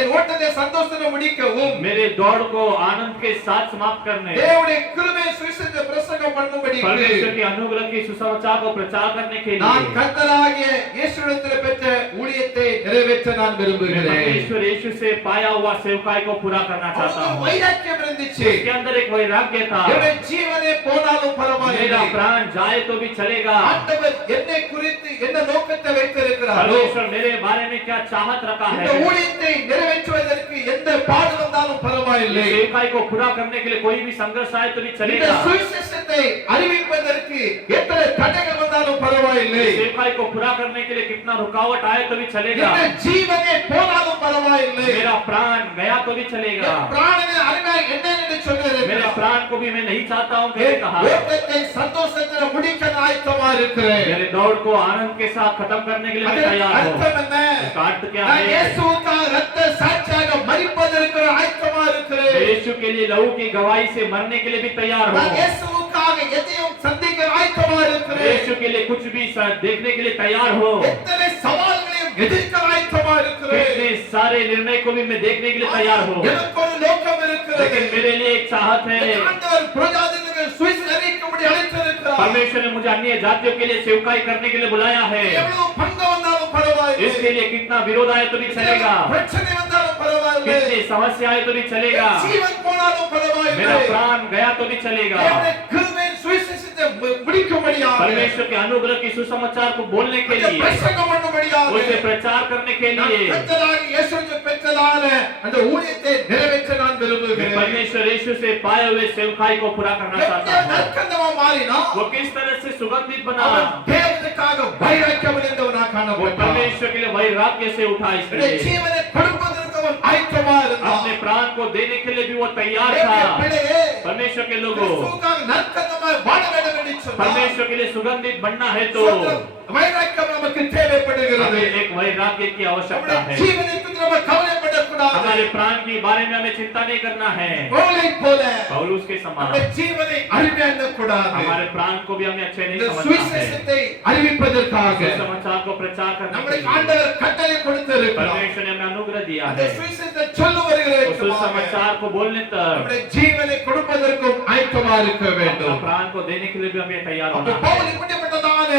என் ஓட்டத்தை சந்தோஷத்துடன் முடிக்கவும் मेरे दौड़ को आनंद के साथ समाप्त करने, தேவனுடைய கிருபை சுவிசேஷத்தை பிரசங்கம் பண்ணும்படிக்கு परमेश्वर के अनुग्रह की सुसमाचार को प्रचार करने के நான் लिए கர்த்தராகிய இயேசுவிடத்தில் பெற்ற ஊழியத்தை நிறைவேற்ற நான் मैं விரும்புகிறேன். परमेश्वर यीशु से पाया हुआ सेवकाई को पूरा करना चाहता அவனுக்கு हूँ। வைராக்கியம் இருந்துச்சு. उसके अंदर एक वैराग्य था, என்னுடைய ஜீவனே போனாலும் பரவாயில்லை. मेरा प्राण जाए तो भी चलेगा। ஆண்டவர் என்னை குறித்து என்ன நோக்கத்தை வைத்திருக்கிறாரோ परमेश्वर मेरे बारे में क्या चाहत रखा है, இந்த ஊழியத்தை நிறைவேற்றுவதற்கு எந்த பாடு வந்தாலும் பரவாயில்லை. इस सेवकाई को पूरा करने के लिए कोई भी संघर्ष आए तो भी இந்த चलेगा। சுவிசேஷத்தை அறிவிப்பதற்கு எத்தனை தடைகள் வந்தாலும் பரவாயில்லை. इस सेवकाई को पूरा करने के लिए कितना रुकावट आए तो भी चलेगा। இந்த ஜீவனே போனாலும் பரவாயில்லை. मेरा प्राण गया तो भी चलेगा, என் பிராணனை அருமையாக எண்ணேன் என்று मेरे சொல்லியிருக்கிறார். प्राण को भी मैं नहीं चाहता हूँ कहने कहा, ஓட்டத்தை சந்தோஷத்தில் முடிக்க நான் ஆயத்தமா இருக்கிறேன். मेरे दौड़ को आनंद के साथ खत्म करने के लिए मैं அதற்கு तैयार हूँ। அர்த்தம் என்ன? इसका अर्थ क्या நான் है? இயேசுவுக்காக இரத்த சாட்சியாக மரிப்பதற்கு ஆயத்தமா இருக்கிறேன். मैं यीशु के लिए लहू की गवाही से मरने के लिए भी तैयार हूँ। நான் இயேசுவுக்காக எதையும் சந்திக்க ஆயத்தமா இருக்கிறேன். यीशु के लिए कुछ भी देखने के लिए तैयार हो, எத்தனை சவால்களையும் எதிர்க்க ஆயத்தமா இருக்கிறேன். इतने सारे निर्णय को भी मैं देखने के लिए तैयार हूँ। எனக்கு ஒரு நோக்கம் இருக்கிறது. लेकिन मेरे लिए एक चाहत है, ஆண்டவர் புறஜாதிகளுக்கு சுவிசேஷம் அறிவிக்கும்படி அழைத்திருக்கிறார். परमेश्वर ने मुझे अन्य जातियों के लिए सेवकाई करने के लिए बुलाया है। எவ்வளவு பங்கம் வந்தாலும் பரவாயில்லை. इसके लिए कितना विरोध आए तो भी चलेगा, பிரச்சனை வந்தாலும் பரவாயில்லை. कितनी समस्या आए तो भी चलेगा, ஜீவன் போனாலும் பரவாயில்லை. मेरा प्राण गया तो भी चलेगा। தேவனுடைய கிருபையின் சுவிசேஷத்தை முடிக்கும்படியாக परमेश्वर के अनुग्रह की सुसमाचार को बोलने के लिए, பிரசங்கம் பண்ணும்படியாக उसे प्रचार करने के நான் लिए கர்த்தராகிய இயேசுவை பெற்றதான அந்த ஊழியத்தை நிறைவேற்ற நான் मैं விரும்புகிறேன். परमेश्वर यीशु से पाए हुए सेवकाई को पूरा करना चाहता हूँ। நற்கந்தமா மாறினா वो किस तरह से सुगंधित बना, அவன் தேவனுக்காக வைராக்கியம் நிறைந்தவனாக वो காணப்பட்டான். परमेश्वर के लिए वैराग्य से उठा। அவனுடைய इसलिए ஜீவனை கொடுப்பதற்கு அவன் ஆயத்தமா இருந்தான். अपने प्राण को देने के लिए भी वो तैयार தேவனுடைய था। பிள்ளையே, परमेश्वर के लोगों, கிறிஸ்துவுக்காக நற்கந்தமாய் வாழ வேண்டும் என்று சொன்னார். परमेश्वर के लिए सुगंधित बनना है तो வைராக்கியம் நமக்கு தேவைப்படுகிறது. हमें एक वैराग्य की आवश्यकता நம்முடைய है। ஜீவனை குறித்து நம்ம கவலைப்படக்கூடாது. हमारे प्राण के बारे में हमें चिंता नहीं करना है, பவுலைப் போல पौलुस के समान நம்முடைய ஜீவனை அருமையா எண்ணக்கூடாது. हमारे प्राण को भी हमें अच्छे नहीं இந்த समझना है। சுவிசேஷத்தை அறிவிப்பதற்காக समाचार को प्रचार करने के நம்முடைய लिए ஆண்டவர் கட்டளை கொடுத்திருக்கிறார். परमेश्वर ने हमें अनुग्रह दिया அந்த है। சுவிசேஷத்தை சொல்ல வருகிற उस समाचार को बोलने तक நம்முடைய ஜீவனை கொடுப்பதற்கும் ஆயத்தமா இருக்க अपना வேண்டும். प्राण को देने के लिए भी हमें तैयार அப்ப होना है। பவுல் இப்படிப்பட்டதான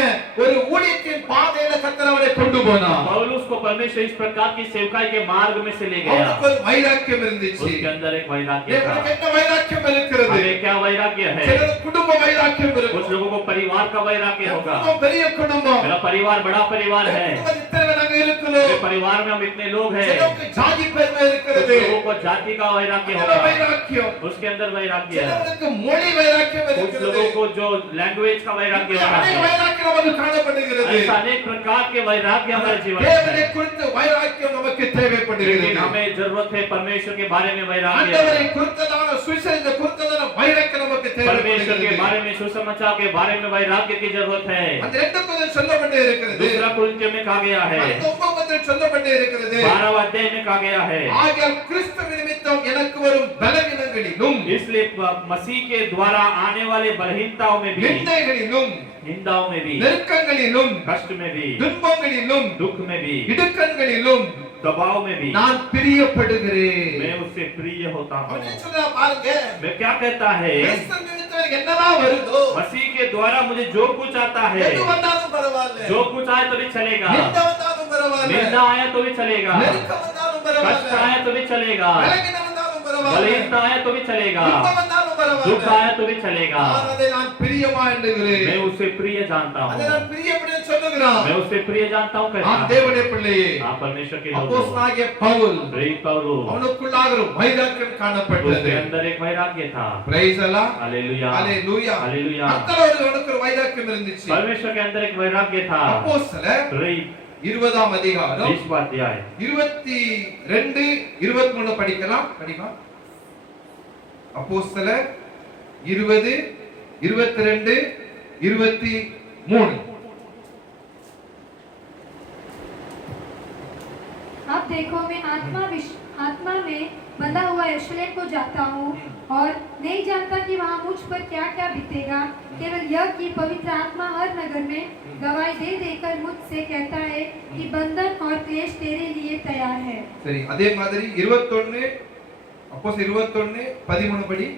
ஒரு ஊழியத்தின் பாதையில கர்த்தர் அவரை கொண்டு போனார். पौलुस को परमेश्वर इस प्रकार की सेवकाई के मार्ग में से ले गया। அவனுக்கு ஒரு வைராக்கியம் இருந்துச்சு. उसके अंदर एक वैराग्य था। இவனுக்கு என்ன வைராக்கியம் இருக்கிறது? हमें क्या वैराग्य है? சிலருக்கு குடும்ப வைராக்கியம் कुछ இருக்கும். लोगों को परिवार का वैराग्य होगा। குடும்பம் பெரிய குடும்பம். मेरा परिवार बड़ा परिवार है, குடும்பம் இத்தனை நாங்க இருக்கிறோம். मेरे परिवार में हम इतने लोग हैं। சிலருக்கு ஜாதி பெருமை कुछ இருக்கிறது. लोगों को जाति का वैराग्य அதுல होगा, வைராக்கியம். उसके अंदर वैराग्य है। சிலருக்கு மொழி வைராக்கியம் कुछ இருக்கிறது. लोगों को जो लैंग्वेज का वैराग्य होता அநேக है, வைராக்கியம் நமக்கு காணப்படுகிறது. ऐसा अनेक प्रकार के वैराग्य हमारे जीवन में தேவனை है। குறித்து வைராக்கியம் நமக்கு लेकिन தேவைப்படுகிறது. हमें जरूरत है परमेश्वर के बारे में वैराग्य। ஆண்டவரை குறித்ததான சுவிசேஷத்தை குறித்ததான வைராக்கியம் நமக்கு परमेश्वर के தேவைப்படுகிறது. बारे में सुसमाचार के बारे में वैराग्य की जरूरत है। அந்த 2 கொரிந்தியர் சொல்லப்பட்டே இருக்கிறது. दूसरा कुरिन्थियों में कहा गया है, அந்த 9 சொல்லப்பட்டே இருக்கிறது. 12 अध्याय में कहा गया है, ஆகியால் கிறிஸ்துவின் நிமித்தம் எனக்கு வரும் பலவீனங்களிலும் इसलिए मसीह के द्वारा आने वाले बलहीनताओं में भी, நிந்தைகளிலும் निंदाओं में भी, நெருக்கங்களிலும் कष्ट में भी, துன்பங்களிலும் दुख में भी, இடுக்கண்களிலும் दबाव में भी நான் பிரியப்படுகிறேன். मैं उससे प्रिय होता हूँ। அவனே சொல்றா பாருங்க. मैं क्या कहता है, கிறிஸ்து நிமித்தம் என்னதான் வருதோ मसीह के द्वारा मुझे जो कुछ आता है, எது வந்தாலும் பரவாயில்லை. जो कुछ आए तो भी चलेगा, நிந்த வந்தாலும் பரவாயில்லை. निंदा आया तो भी चलेगा, நெருக்கம் வந்தாலும் कष्ट பரவாயில்லை. आया तो भी चलेगा, பலவீனம் வந்தாலும் பரவாயில்லை. बलहीनता आया तो भी चलेगा, துன்பம் வந்தாலும் दुख பரவாயில்லை. आया तो भी चलेगा। அதை நான் பிரியமா எண்ணுகிறேன். मैं उसे प्रिय जानता அதை हूँ, நான் பிரியப்படி சொல்லுகிறான். मैं उसे प्रिय जानता हूँ कहता ஆம் है। தேவனுடைய பிள்ளையே. हाँ परमेश्वर के लोगों, அப்போஸ்தலனாகிய பவுல் प्रेरित पौलुस, அவனுக்குள்ளாக ஒரு வைராக்கியம் காணப்பட்டது. उसके अंदर एक वैराग्य था। பிரைஸ் அல்லாஹ். हालेलुया, ஹalleluya. हालेलुया। கர்த்தரோடு அவனுக்கு ஒரு வைராக்கியம் இருந்துச்சு. परमेश्वर के अंदर एक वैराग्य था। அப்போஸ்தலர் प्रेरित 20ஆம் அதிகாரம் 20वां अध्याय 22 23 படிக்கலாம். படிக்கலாம். அப்போஸ்தலர் 20 22 23. अब देखो मैं आत्मा में बंधा हुआ यरूशलेम को जाता हूँ और नहीं जानता कि वहाँ मुझ पर क्या क्या बीतेगा। केवल यह कि पवित्र आत्मा हर नगर में गवाही दे देकर मुझसे कहता है कि बंधन और क्लेश तेरे लिए तैयार है। சரி அதே மாதிரி 21 அப்போஸ்தலர் 21 13 படி.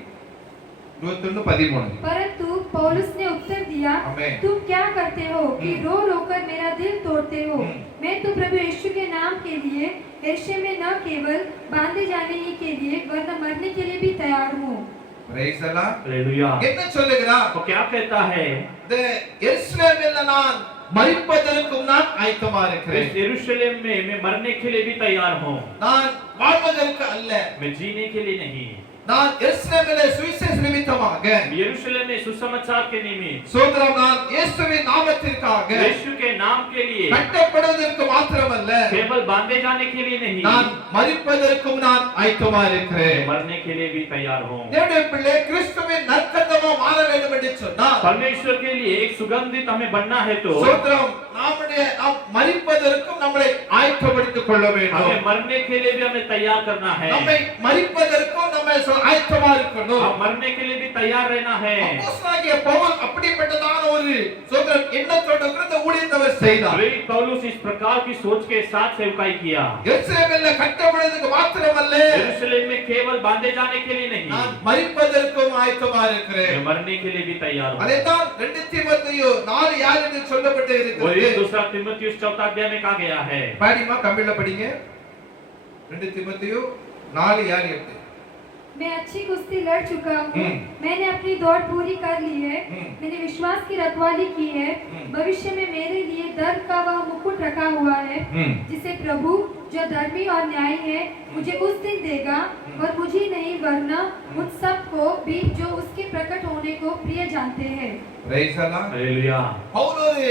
21 13. परंतु पौलुस ने उत्तर दिया, आमेन। तुम क्या करते हो कि रो रो कर मेरा दिल तोड़ते हो। मैं तो प्रभु यीशु के नाम के लिए यरूशलेम में न केवल बांधे जाने ही के लिए वरन मरने के लिए भी तैयार हूँ। பிரைஸ் அல்லாஹ். हालेलुया। என்ன சொல்லுகிறார்? वो क्या कहता है, இந்த எருசலேமில் நான் மரிப்பதற்கும் நான் ஆயத்தமா इस இருக்கிறேன். यरूशलेम में मैं मरने के लिए भी तैयार हूँ, நான் வாழ்வதற்கு அல்ல. मैं जीने के लिए नहीं। நான் எருசலேமிலே சுவிசேஷ நிமித்தமாக यरूशलेम में सुसमाचार के निमित्त, சோதரம் நான் இயேசுவின் நாமத்திற்காக यीशु के नाम के लिए, கட்டப்படுவதற்கு மாத்திரமல்ல केवल बांधे जाने के लिए नहीं, நான் மரிப்பதற்கும் நான் ஆயத்தமா இருக்கிறேன். मैं मरने के लिए भी तैयार हूँ। தேவனுடைய பிள்ளை கிறிஸ்துவின் நற்கந்தமா மாற வேண்டும் என்று சொன்னால் परमेश्वर के लिए एक सुगंधित हमें बनना है तो சோதரம் நாம் மரிப்பதற்கும் நம்மை ஆயத்தப்படுத்திக் கொள்ள வேண்டும். हमें मरने के लिए भी हमें तैयार करना है, நம்மை மரிப்பதற்கும் நம்மை ஆயத்தமா இருக்கணும். हम मरने के लिए भी तैयार रहना है। அப்போஸ்தலனாகிய பவுல் அப்படிப்பட்டதான ஒரு சோதரம் எண்ணத்தோடு இந்த ஊழியத்தை அவர் செய்தார். प्रेरित पौलुस इस प्रकार की सोच के साथ सेवकाई किया। எருசலேமில் கட்டப்படுவதற்கு மாத்திரமல்ல यरूशलेम में केवल बांधे जाने के लिए नहीं, நான் மரிப்பதற்கும் ஆயத்தமா இருக்கிறேன். मैं मरने के लिए भी तैयार हूँ। அதைத்தான் 2 தீமோத்தேயு 4:6 என்று சொல்லப்பட்டு वही இருக்கிறது. दूसरा तीमुथियुस 4 अध्याय में कहा गया है। பாடிமா தமிழ்ல படிங்க. 2 தீமோத்தேயு 4:6. मैं अच्छी कुश्ती लड़ चुका हूँ, मैंने अपनी दौड़ पूरी कर ली है, मैंने विश्वास की रखवाली की है। भविष्य में मेरे लिए दर्द का वह मुकुट रखा हुआ है जिसे प्रभु जो धर्मी और न्यायी है मुझे उस दिन देगा, और मुझे नहीं वरना उन सब को भी जो उसके प्रकट होने को प्रिय जानते हैं। பிரைஸ் அல்லாஹ். हालेलुया। பவுல் ஒரு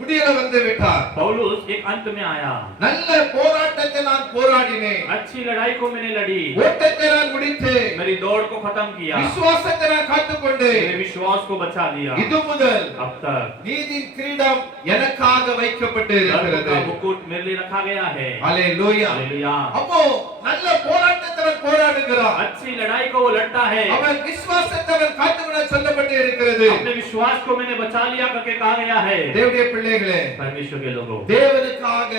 முடியல வந்து விட்டார். पौलुस एक अंत में आया। நல்ல போராட்டத்தை நான் போராடினேன். अच्छी लड़ाई को मैंने लड़ी, ஓட்டத்தை நான் முடித்தேன். मेरी दौड़ को खत्म किया, விசுவாசத்தை நான் காத்துக்கொண்டேன். मेरे विश्वास को बचा लिया। இது முதல் अब तक நீதியின் கிரீடம் எனக்காக வைக்கப்பட்டு धर्म இருக்கிறது. का मुकुट मेरे लिए रखा गया है। ஹalleluya. हालेलुया। அப்போ நல்ல போராட்டத்தை அவன் போராடுகிறான். अच्छी लड़ाई को वो लड़ता है, அவன் விசுவாசத்தை அவன் காத்துக்கொள்ள சொல்லப்பட்டு இருக்கிறது. अपने विश्वास को मैंने बचा लिया करके कहा गया है। தேவனுடைய பிள்ளைகளே, परमेश्वर के लोगों, தேவனுக்காக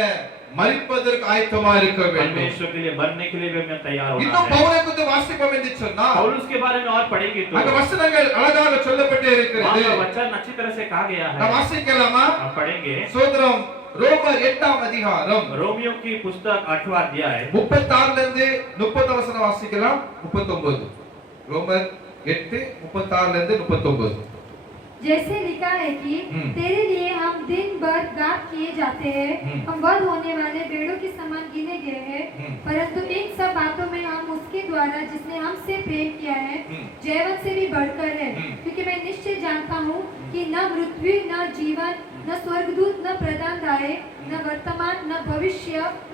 மரிப்பதற்கு ஆயத்தமா இருக்க வேண்டும். परमेश्वर के लिए मरने के लिए भी हमें तैयार होना இன்னும் है। பவுலை குறித்து வாசிப்போம் என்று சொன்னால் पौलुस के बारे में और पढ़ेंगे तो அந்த वचனங்கள் அழகாக சொல்லப்பட்டு वहाँ இருக்கிறது. का वचन अच्छी तरह से कहा गया है। நாம் வாசிக்கலாமா? हम पढ़ेंगे சோதரம் ரோமர் 8ஆம் அதிகாரம் रोमियो की पुस्तक 8वां अध्याय 36 இருந்து 30 வசனம் வாசிக்கலாம். 39 ரோமர் 8 36 இருந்து 39. जैसे लिखा है कि तेरे लिए हम दिन भर गात किए जाते हैं, हम वध होने वाले भेड़ों के समान गिने गए हैं, परंतु इन सब बातों में हम उसके द्वारा जिसने हमसे प्रेम किया है जयवंत से भी बढ़कर है, क्योंकि मैं निश्चय जानता हूँ कि न मृत्यु न जीवन न स्वर्गदूत, न प्रधानताएं, न वर्तमान, न भविष्य,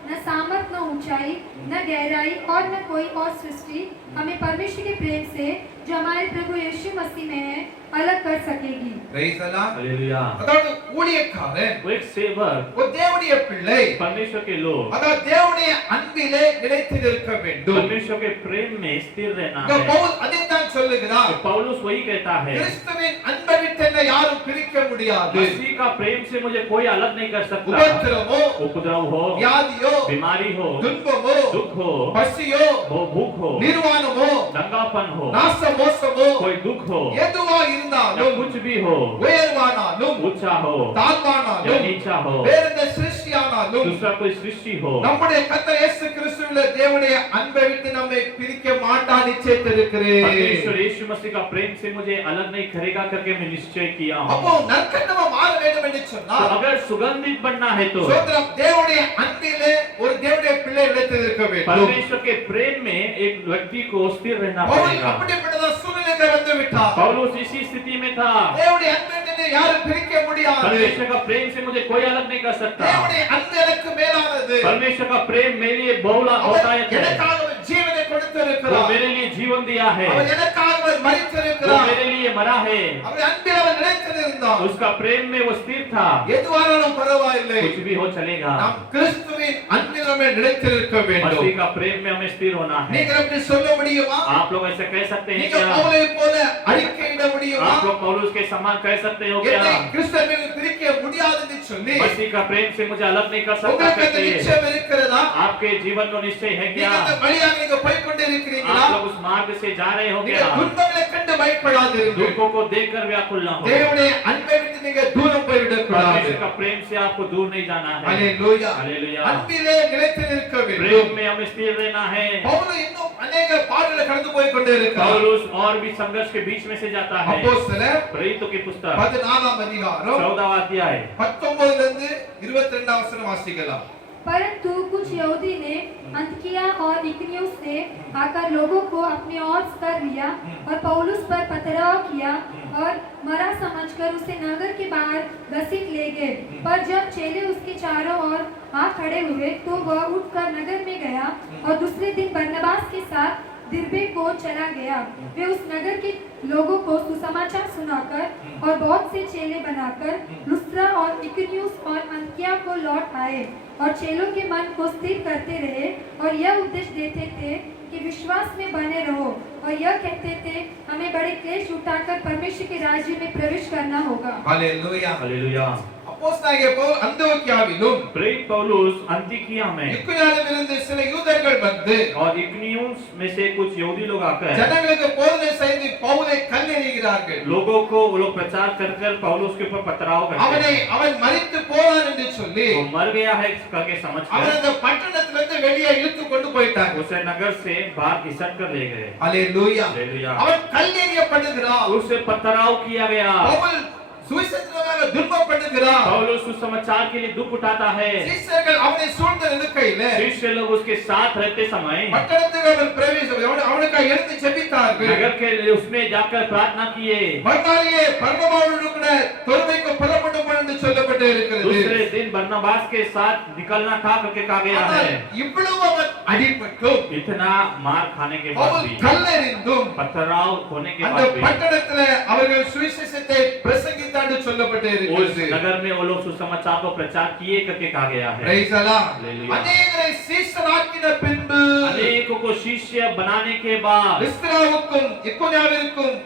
न सामर्थ, न ऊंचाई, न गहराई और न कोई और सृष्टि हमें परमेश्वर के प्रेम से जो हमारे प्रभु यीशु मसीह में है अलग कर सकेगी। Praise the Lord. हालेलुया। அதாவது ஊழியக்காரன் वो एक सेवक, ஒரு தேவனுடைய பிள்ளை परमेश्वर के लोग அதாவது தேவனுடைய அன்பிலே நிலைத்திருக்க வேண்டும். परमेश्वर के प्रेम में स्थिर रहना இங்க है। பவுல் அதைத்தான் சொல்லுகிறார். तो पौलुस वही कहता है, கிறிஸ்துவின் அன்பை விட்டு என்னை யாரும் பிரிக்க முடியாது. मसीह का प्रेम से मुझे कोई अलग नहीं कर सकता। உபத்திரவோ, उपद्रव हो, வியாதியோ, बीमारी हो, துன்பமோ, दुख हो, பசியோ, भूख हो, நிர்வாணமோ, दंगापन हो, நாச மோசமோ, कोई दुख हो, எதுவா या இருந்தாலும், कुछ भी हो, உயர்வானாலும், ऊंचा हो या தாழ்வானாலும், नीचा हो, வேற எந்த சிருஷ்டியானாலும், दूसरा कोई सृष्टि हो, நம்முடைய கர்த்தர் இயேசு கிறிஸ்துவிலே தேவனுடைய அன்பை விட்டு நம்மை பிரிக்க மாட்டார் நிச்சயித்திருக்கிறேன். परमेश्वर यीशु मसीह का प्रेम से मुझे अलग नहीं करेगा करके मैं निश्चय किया அப்போ हूँ। நற்கண்டமா மாற வேண்டும் என்று तो சொன்னால் अगर सुगंधित बनना है तो சோதரம் தேவனுடைய அன்பிலே ஒரு தேவனுடைய பிள்ளை நிலைத்திருக்க வேண்டும். परमेश्वर के प्रेम में एक व्यक्ति को स्थिर रहना பவுல் पड़ेगा। அப்படிப்பட்ட சூழ்நிலைக்கு வந்து விட்டார். पौलुस इसी स्थिति में था। தேவனுடைய அன்பை விட்டு யாரும் பிரிக்க முடியாது. परमेश्वर का प्रेम से मुझे कोई अलग नहीं कर सकता। தேவனுடைய அன்பு எனக்கு மேலானது. परमेश्वर का प्रेम मेरे लिए बहुतायत है। எனக்காக ஜீவனை वो கொடுத்திருக்கிறார். मेरे लिए जीवन दिया है, அவர் எனக்காக वो மரித்திருக்கிறார். मेरे लिए मरा है। அவர் அன்பில் அவர் நிலைத்திருந்தார். उसका प्रेम में वो स्थिर था। எதுவானாலும் பரவாயில்லை. कुछ भी हो चलेगा, நாம் கிறிஸ்துவின் அன்பில் நம்ம நிலைத்திருக்க வேண்டும். मसीह का प्रेम में हमें स्थिर होना है। நீங்கள் அப்படி சொல்ல முடியுமா? आप लोग ऐसे कह सकते हैं நீங்கள் क्या? பவுலை போல அறிக்கையிட முடியுமா? आप लोग पौलुस के समान कह सकते हो क्या? என்னை கிறிஸ்துவின் பிரிக்க முடியாதுன்னு சொல்லி मसीह का प्रेम से मुझे अलग नहीं कर सकता உங்களுக்கு அந்த कहते நிச்சயம் இருக்கிறதா? आपके जीवन में निश्चय है क्या? நீங்க அந்த வழியாக நீங்க போய் கொண்டு இருக்கிறீங்களா? आप लोग उस मार्ग से जा रहे हो நீங்க क्या? துன்பங்களை கண்டு பயப்படாதீர்கள். दुखों को देखकर व्याकुल न हो। தேவனுடைய அன்பை விட்டு நீங்க தூரம் போய் விடக்கூடாது. परमेश्वर का प्रेम से आपको दूर नहीं जाना है। ஹalleluya. हालेलुया। அன்பிலே நிலைத்திருக்க வேண்டும். प्रेम में हमें स्थिर रहना है। பவுல் இன்னும் अनेक பாடுகளை கடந்து போய் கொண்டே இருக்கிறார். पौलुस और भी संघर्ष के बीच में से जाता है। அப்போஸ்தலர் प्रेरितों की पुस्तक 14ஆம் அதிகாரம் 14वां अध्याय 19 இருந்து 22 வசனம் வாசிக்கலாம். परंतु कुछ यहूदी ने अंतकिया और इकनियुस से आकर लोगों को अपनी ओर कर लिया और पौलुस पर पथराव किया और मरा समझकर उसे नगर के बाहर घसीट ले गए। पर जब चेले उसके चारों ओर आ खड़े हुए तो वह उठकर नगर में गया और दूसरे दिन बरनबास के साथ दिरबे को चला गया। वे उस नगर के लोगों को सुसमाचार सुनाकर और बहुत से चेले बनाकर लुस्त्रा और इकनियुस और अंतिया को लौट आए और चेलों के मन को स्थिर करते रहे और यह उपदेश देते थे कि विश्वास में बने रहो और यह कहते थे हमें बड़े क्लेश उठाकर परमेश्वर के राज्य में प्रवेश करना होगा। ஹalleluya. हालेलुया। அப்போஸ்தலனாகிய பவுல் அந்தியோக்கியாவிலும் प्रेरित पौलुस अंतिकिया में இக்குயாவிலிருந்து சில யூதர்கள் வந்து और इकनियुस में से कुछ यहूदी लोग आकर ஜனங்களுக்கு போதனை செய்து பவுலை கல்லெறிகிறார்கள். लोगों को वो लोग प्रचार कर पौलुस के ऊपर पथराव करते हैं। அவன் மரித்து போனான் என்று சொல்லி वो मर गया है करके समझ அவன் कर அந்த பட்டணத்திலிருந்து வெளியே இழுத்து கொண்டு போயிட்டாங்க. उसे नगर से बाहर घिसट कर ले गए। ஹalleluya. हालेलुया। அவன் கல்லெறியப்படுகிறான். उसे पथराव किया गया। பவுல் சுவிசேஷத்திற்காக துன்பப்படுகிறான். पौलुस सुसमाचार के लिए दुख उठाता है। சீஷர்கள் அவனை சூழ்ந்து நிற்கையிலே शिष्य लोग उसके साथ रहते समय பட்டணத்துக்கு அவன் பிரவேசம் அவனுக்கு எழுந்து ஜெபித்தார்கள். नगर के लिए उसमें जाकर प्रार्थना किए। மறுநாளிலே பர்னபாவோடு கூட தொழுகைக்கு புறப்பட்டு போன என்று சொல்லப்பட்டு இருக்கிறது. दूसरे दिन बरनबास के साथ निकलना था करके कहा गया ஆனால் है। இவ்வளவு அவன் அடிபட்டும் इतना मार खाने के बाद பவுல் भी, கல்லெறிந்தும் पथराव होने के அந்த बाद भी பட்டணத்திலே அவர்கள் சுவிசேஷத்தை பிரசங்கித்தாண்டு சொல்லப்பட்டு उस இருக்கிறது. नगर में वो लोग सुसमाचार को प्रचार किए करके कहा गया है। Praise the Lord. Hallelujah. அநேகரை சீஷராக்கின பின்பு अनेकों को शिष्य बनाने के बाद லிஸ்திராவுக்கும் இக்கோனியாவிற்கும்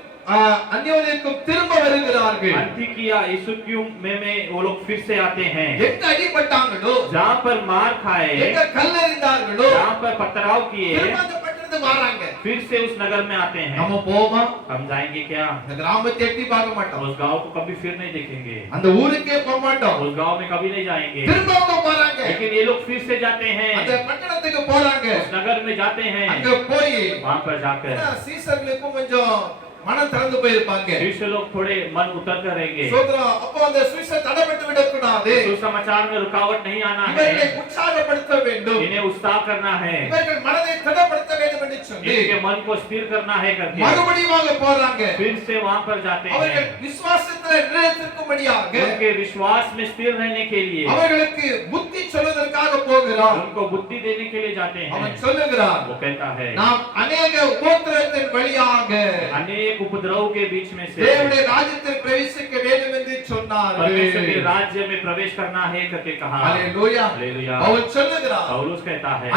अन्योन्यக்கும் திரும்ப வருகிறார்கள். अंतिकिया इसुकियुम में वो लोग फिर से आते हैं। எங்க அடிபட்டாங்களோ जहाँ पर मार खाए, எங்க கல்லெறிந்தார்களோ जहाँ पर पथराव किए, திரும்ப அந்த பட்டணத்துக்கு வராங்க. फिर से उस नगर में आते हैं। நம்ம போமா हम जाएंगे क्या? இந்த கிராமத்தை எட்டி பார்க்க மாட்டோம். उस गांव को कभी फिर नहीं देखेंगे, அந்த ஊருக்கே போக மாட்டோம். उस गांव में कभी नहीं जाएंगे। திரும்ப அவங்க போறாங்க. लेकिन ये लोग फिर से जाते அந்த हैं, பட்டணத்துக்கு போறாங்க. उस नगर में जाते हैं। அங்க போய் वहाँ पर जाकर சீஷர்களுக்கும் கொஞ்சம் மனம் திறந்து போயிருப்பாங்க. शिष्य लोग थोड़े मन उतर कर रहेंगे। சோதரா அப்போ அந்த சுவிசேஷம் தடைபட்டு விடக்கூடாது. கூடாது. सुसमाचार में रुकावट नहीं आना இவர்களை है, உற்சாகப்படுத்த வேண்டும். इन्हें उत्साह करना है, இவர்கள் மனதை திடப்படுத்த வேண்டும் என்று சொல்லி इनके मन को स्थिर करना है करके மறுபடியும் போறாங்க. फिर से वहां पर जाते அவர்கள் हैं, விசுவாசத்தில் நிலைத்திருக்கும்படியாக उनके विश्वास में स्थिर रहने के लिए அவர்களுக்கு புத்தி சொல்வதற்காக போகிறார். उनको बुद्धि देने के लिए जाते हैं। அவன் சொல்லுகிறார், वो कहता है நாம் अनेक உபத்திரவத்தின் வழியாக अनेक उपद्रव के बीच में से தேவனுடைய ராஜ்யத்தில் பிரவேசிக்க வேண்டும் என்று परमेश्वर के சொன்னார். राज्य में प्रवेश करना है करके कहा। ஹalleluya. हालेलुया। அவன் சொல்லுகிறார், पौलुस कहता है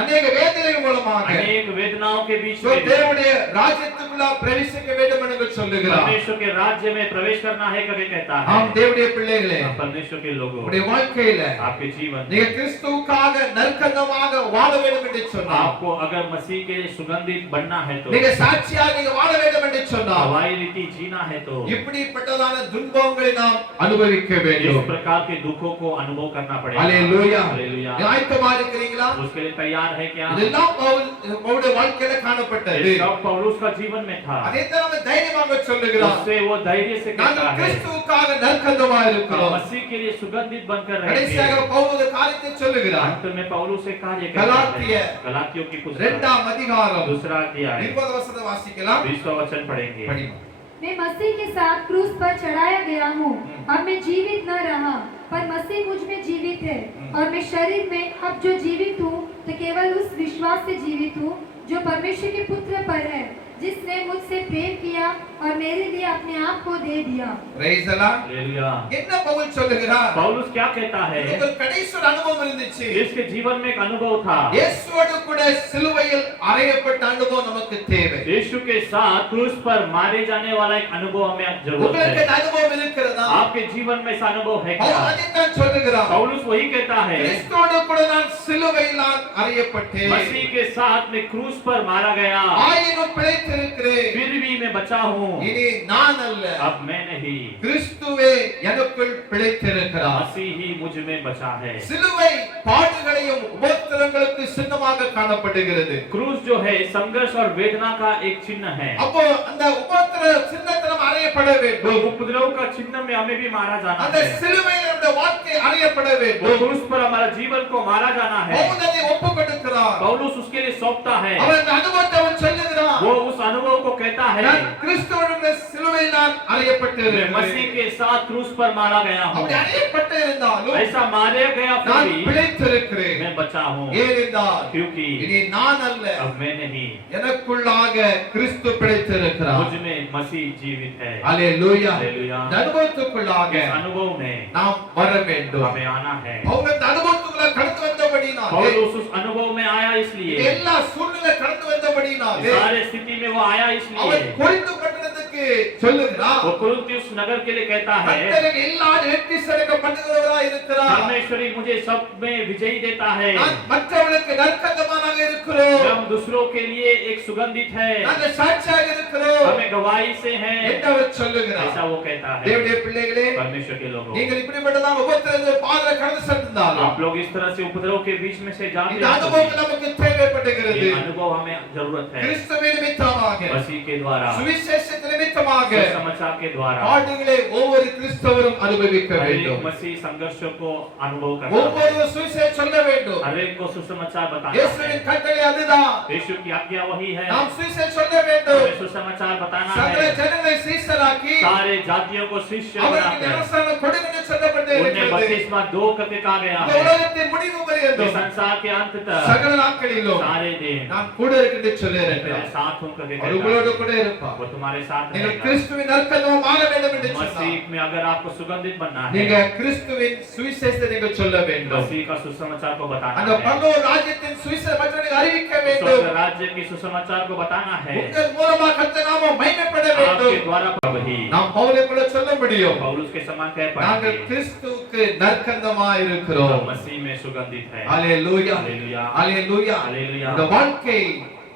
அநேக வேதனைகள் மூலமாக अनेक वेदनाओं के बीच சோ में தேவனுடைய ராஜ்யத்துக்குள்ள பிரவேசிக்க வேண்டும் என்று சொல்லுகிறார். परमेश्वर के राज्य में प्रवेश करना है करके कहता है। ஆம் தேவனுடைய பிள்ளைகளே, परमेश्वर के लोगों, உங்களுடைய வாழ்க்கையில आपके जीवन நீங்க में கிறிஸ்துவுக்காக நற்கந்தமாக வாழ வேண்டும் என்று சொன்னார். आपको अगर मसीह के लिए सुगंधित बनना है तो, நீங்க சாட்சியாக நீங்க வாழ வேண்டும் என்று சொன்னார். हवाई रीति जीना है तो இப்படிப்பட்டதான துன்பங்களை நாம் அனுபவிக்க इस வேண்டும். प्रकार के दुखों को अनुभव करना पड़ेगा। ஹalleluya. हालेलुया। ஆயத்தமா இருக்கிறீங்களா? उसके लिए तैयार है क्या? இதெல்லாம் பவுலுடைய வாழ்க்கையில காணப்பட்டது. ये सब पौलुस का जीवन में था। அதைத்தான் நம்ம தைரியமாக சொல்லுகிறார். उससे वो धैर्य से कहता நாங்கள் है, கிறிஸ்துவுக்காக நற்கந்தமா இருக்கிறோம். मसीह के लिए सुगंधित बनकर கடைசியாக रहेंगे। பவுல் ஒரு காரியத்தை சொல்லுகிறார். अंत में पौलुस एक कार्य कहता गलातिया, है। गलातियों की पुस्तक 2ஆம் அதிகாரம் दूसरा अध्याय 20 वचन வாசிக்கலாம். 20वां वचन पढ़ेंगे। படிமா. मैं मसीह के साथ क्रूस पर चढ़ाया गया हूँ। अब मैं जीवित न रहा, पर मसीह मुझ में जीवित है, और मैं शरीर में अब जो जीवित हूँ तो केवल उस विश्वास से जीवित हूँ जो परमेश्वर के पुत्र पर है, जिसने मुझसे प्रेम किया और मेरे लिए अपने आप को दे दिया। Praise the Lord. हालेलुया। என்ன பவுல் சொல்லுகிறார்? पौलुस क्या कहता है? ஒரு கடைசி ஒரு அனுபவம் இருந்துச்சு. इसके जीवन में एक अनुभव था। இயேசுவோடு கூட சிலுவையில் அறையப்பட்ட அனுபவம் நமக்கு தேவை. यीशु के साथ क्रूस पर मारे जाने वाला एक अनुभव हमें जरूरत உங்களுக்கு है। இந்த அனுபவம் இருக்கிறதா? आपके जीवन में ऐसा अनुभव है பவுல் क्या? அதைத்தான் சொல்லுகிறார். पौलुस वही कहता है, கிறிஸ்துவோடு கூட நான் சிலுவையில் அறையப்பட்டேன். मसीह के साथ में क्रूस पर मारा गया, ஆயினும் பிழைத்திருக்கிறேன். फिर भी मैं बचा हूँ। இனி நான் அல்ல, अब मैं नहीं, கிறிஸ்துவே எனக்குள் பிழைத்திருக்கிறார். मसीह ही मुझ में बचा है। சிலுவை பாடுகளையும் உபத்திரங்களுக்கு சின்னமாக காணப்படுகிறது. क्रूस जो है संघर्ष और वेदना का एक चिन्ह है। அப்போ அந்த உபத்திர சின்னத்திலும் அறையப்பட तो வேண்டும். उपद्रव का चिन्ह में हमें भी मारा जाना அந்த है। சிலுவையில் நம்முடைய வாழ்க்கை அறையப்பட वो வேண்டும். क्रूस पर हमारा जीवन को मारा जाना है। பவுல் அதை ஒப்புக் கொடுக்கிறார். पौलुस उसके लिए सौंपता है। அவன் அந்த அனுபவத்தை அவன் சொல்லுகிறான். वो उस अनुभव को कहता है, நான் கிறிஸ்துவோடு சிலுவையில் நான் मैं அறையப்பட்டிருக்கிறேன். मसीह के साथ क्रूस पर मारा गया हूँ। அப்படி அறையப்பட்டு இருந்தாலும் ऐसा मारे गया फिर நான் भी பிழைத்திருக்கிறேன். मैं बचा हूँ, ஏனென்றால் क्योंकि இனி நான் அல்ல, अब मैं नहीं, எனக்குள்ளாக கிறிஸ்து பிழைத்திருக்கிறார். मुझ में मसीह जीवित है। அல்லேலூயா. हालेलुया। இந்த அனுபவத்துக்குள்ளாக इस अनुभव में நாம் வர வேண்டும். हमें आना है। பவுல் இந்த அனுபவத்துக்குள்ள கடந்து வந்தபடினாலே, पौलुस उस अनुभव में आया इसलिए, இந்த எல்லா சூழ்நிலை கடந்து வந்தபடினாலே इस सारे स्थिति में वो आया அவன் इसलिए, கொரிந்து பட்டணத்துக்கு சொல்லுகிறான், वो कुरिन्थियुस नगर के लिए कहता है, கர்த்தர் எல்லா வெற்றி சிறக்க பண்ணுகிறவராய் இருக்கிறார். परमेश्वरी मुझे सब में विजयी देता है। நான் மற்றவர்களுக்கு நற்கந்தமானாக இருக்கிறோம். हम दूसरों के लिए एक सुगंधित है, நாங்கள் சாட்சியாக இருக்கிறோம் हमें गवाही से है, என்று அவர் சொல்லுகிறார். ऐसा वो कहता है। தேவனுடைய பிள்ளைகளே, परमेश्वर के लोगों, நீங்கள் இப்படிப்பட்டதான உபத்திரவ பாதையில கடந்து சென்றிருந்தாலும் आप लोग इस तरह से उपद्रव के बीच में से जाते இந்த हैं, அனுபவம் நமக்கு தேவைப்படுகிறது. ये अनुभव हमें जरूरत है। கிறிஸ்துவின் நிமித்தமாக, मसीह के द्वारा, சுவிசேஷத்தின் நிமித்தமாக समाचार के द्वारा பாடுகளை ஒவ்வொரு கிறிஸ்தவரும் அனுபவிக்க हर एक வேண்டும். मसीह संघर्षों को अनुभव करता है। ஒவ்வொரு சுவிசேஷம் சொல்ல வேண்டும். हर एक को सुसमाचार बताना है। இயேசுவின் கட்டளை அதுதான். यीशु की आज्ञा वही है, நாம் சுவிசேஷம் சொல்ல வேண்டும். हमें सुसमाचार बताना சகல है। ஜனங்களை சீஷராக்கி सारे जातियों को शिष्य அவருக்கு बनाकर ஞானஸ்நானம் கொடுங்கன்னு சொல்லப்பட்டு उन्हें இருக்கிறது. बपतिस्मा दो करके कहा गया இந்த है। உலகத்தின் முடிவு तो பரியந்தம் संसार के अंत तक சகல நாட்களிலும் सारे दिन நான் கூட இருக்கிறது சொல்லி मैं तेरे இருக்கிறார். साथ हूं करके அவர் कहता உங்களோடு है। கூட இருப்பார். वो तुम्हारे साथ நீங்கள் रहेगा। கிறிஸ்துவின் நற்கந்தம் மாற வேண்டும் என்று சொன்னார். मसीह में अगर आपको सुगंधित बनना நீங்க है, கிறிஸ்துவின் சுவிசேஷத்தை நீங்கள் சொல்ல வேண்டும். मसीह का सुसमाचार को बताना அந்த है, பரலோக ராஜ்யத்தின் சுவிசேஷத்தை மற்றவர்களுக்கு அறிவிக்க स्वर्ग வேண்டும். राज्य की सुसमाचार को बताना है। உங்கள் மூலமா கர்த்தர் நாமம் மகிமைப்பட आपके வேண்டும். द्वारा वही நாம் பவுலை போல சொல்ல முடியும். पौलुस के समान कह நாங்கள் पाएंगे, கிறிஸ்துவுக்கு நற்கந்தமாய் இருக்கிறோம். हम मसीह में सुगंधित है। அல்லேலூயா. हालेलुया, அல்லேலூயா. हालेलुया। இந்த வாழ்க்கை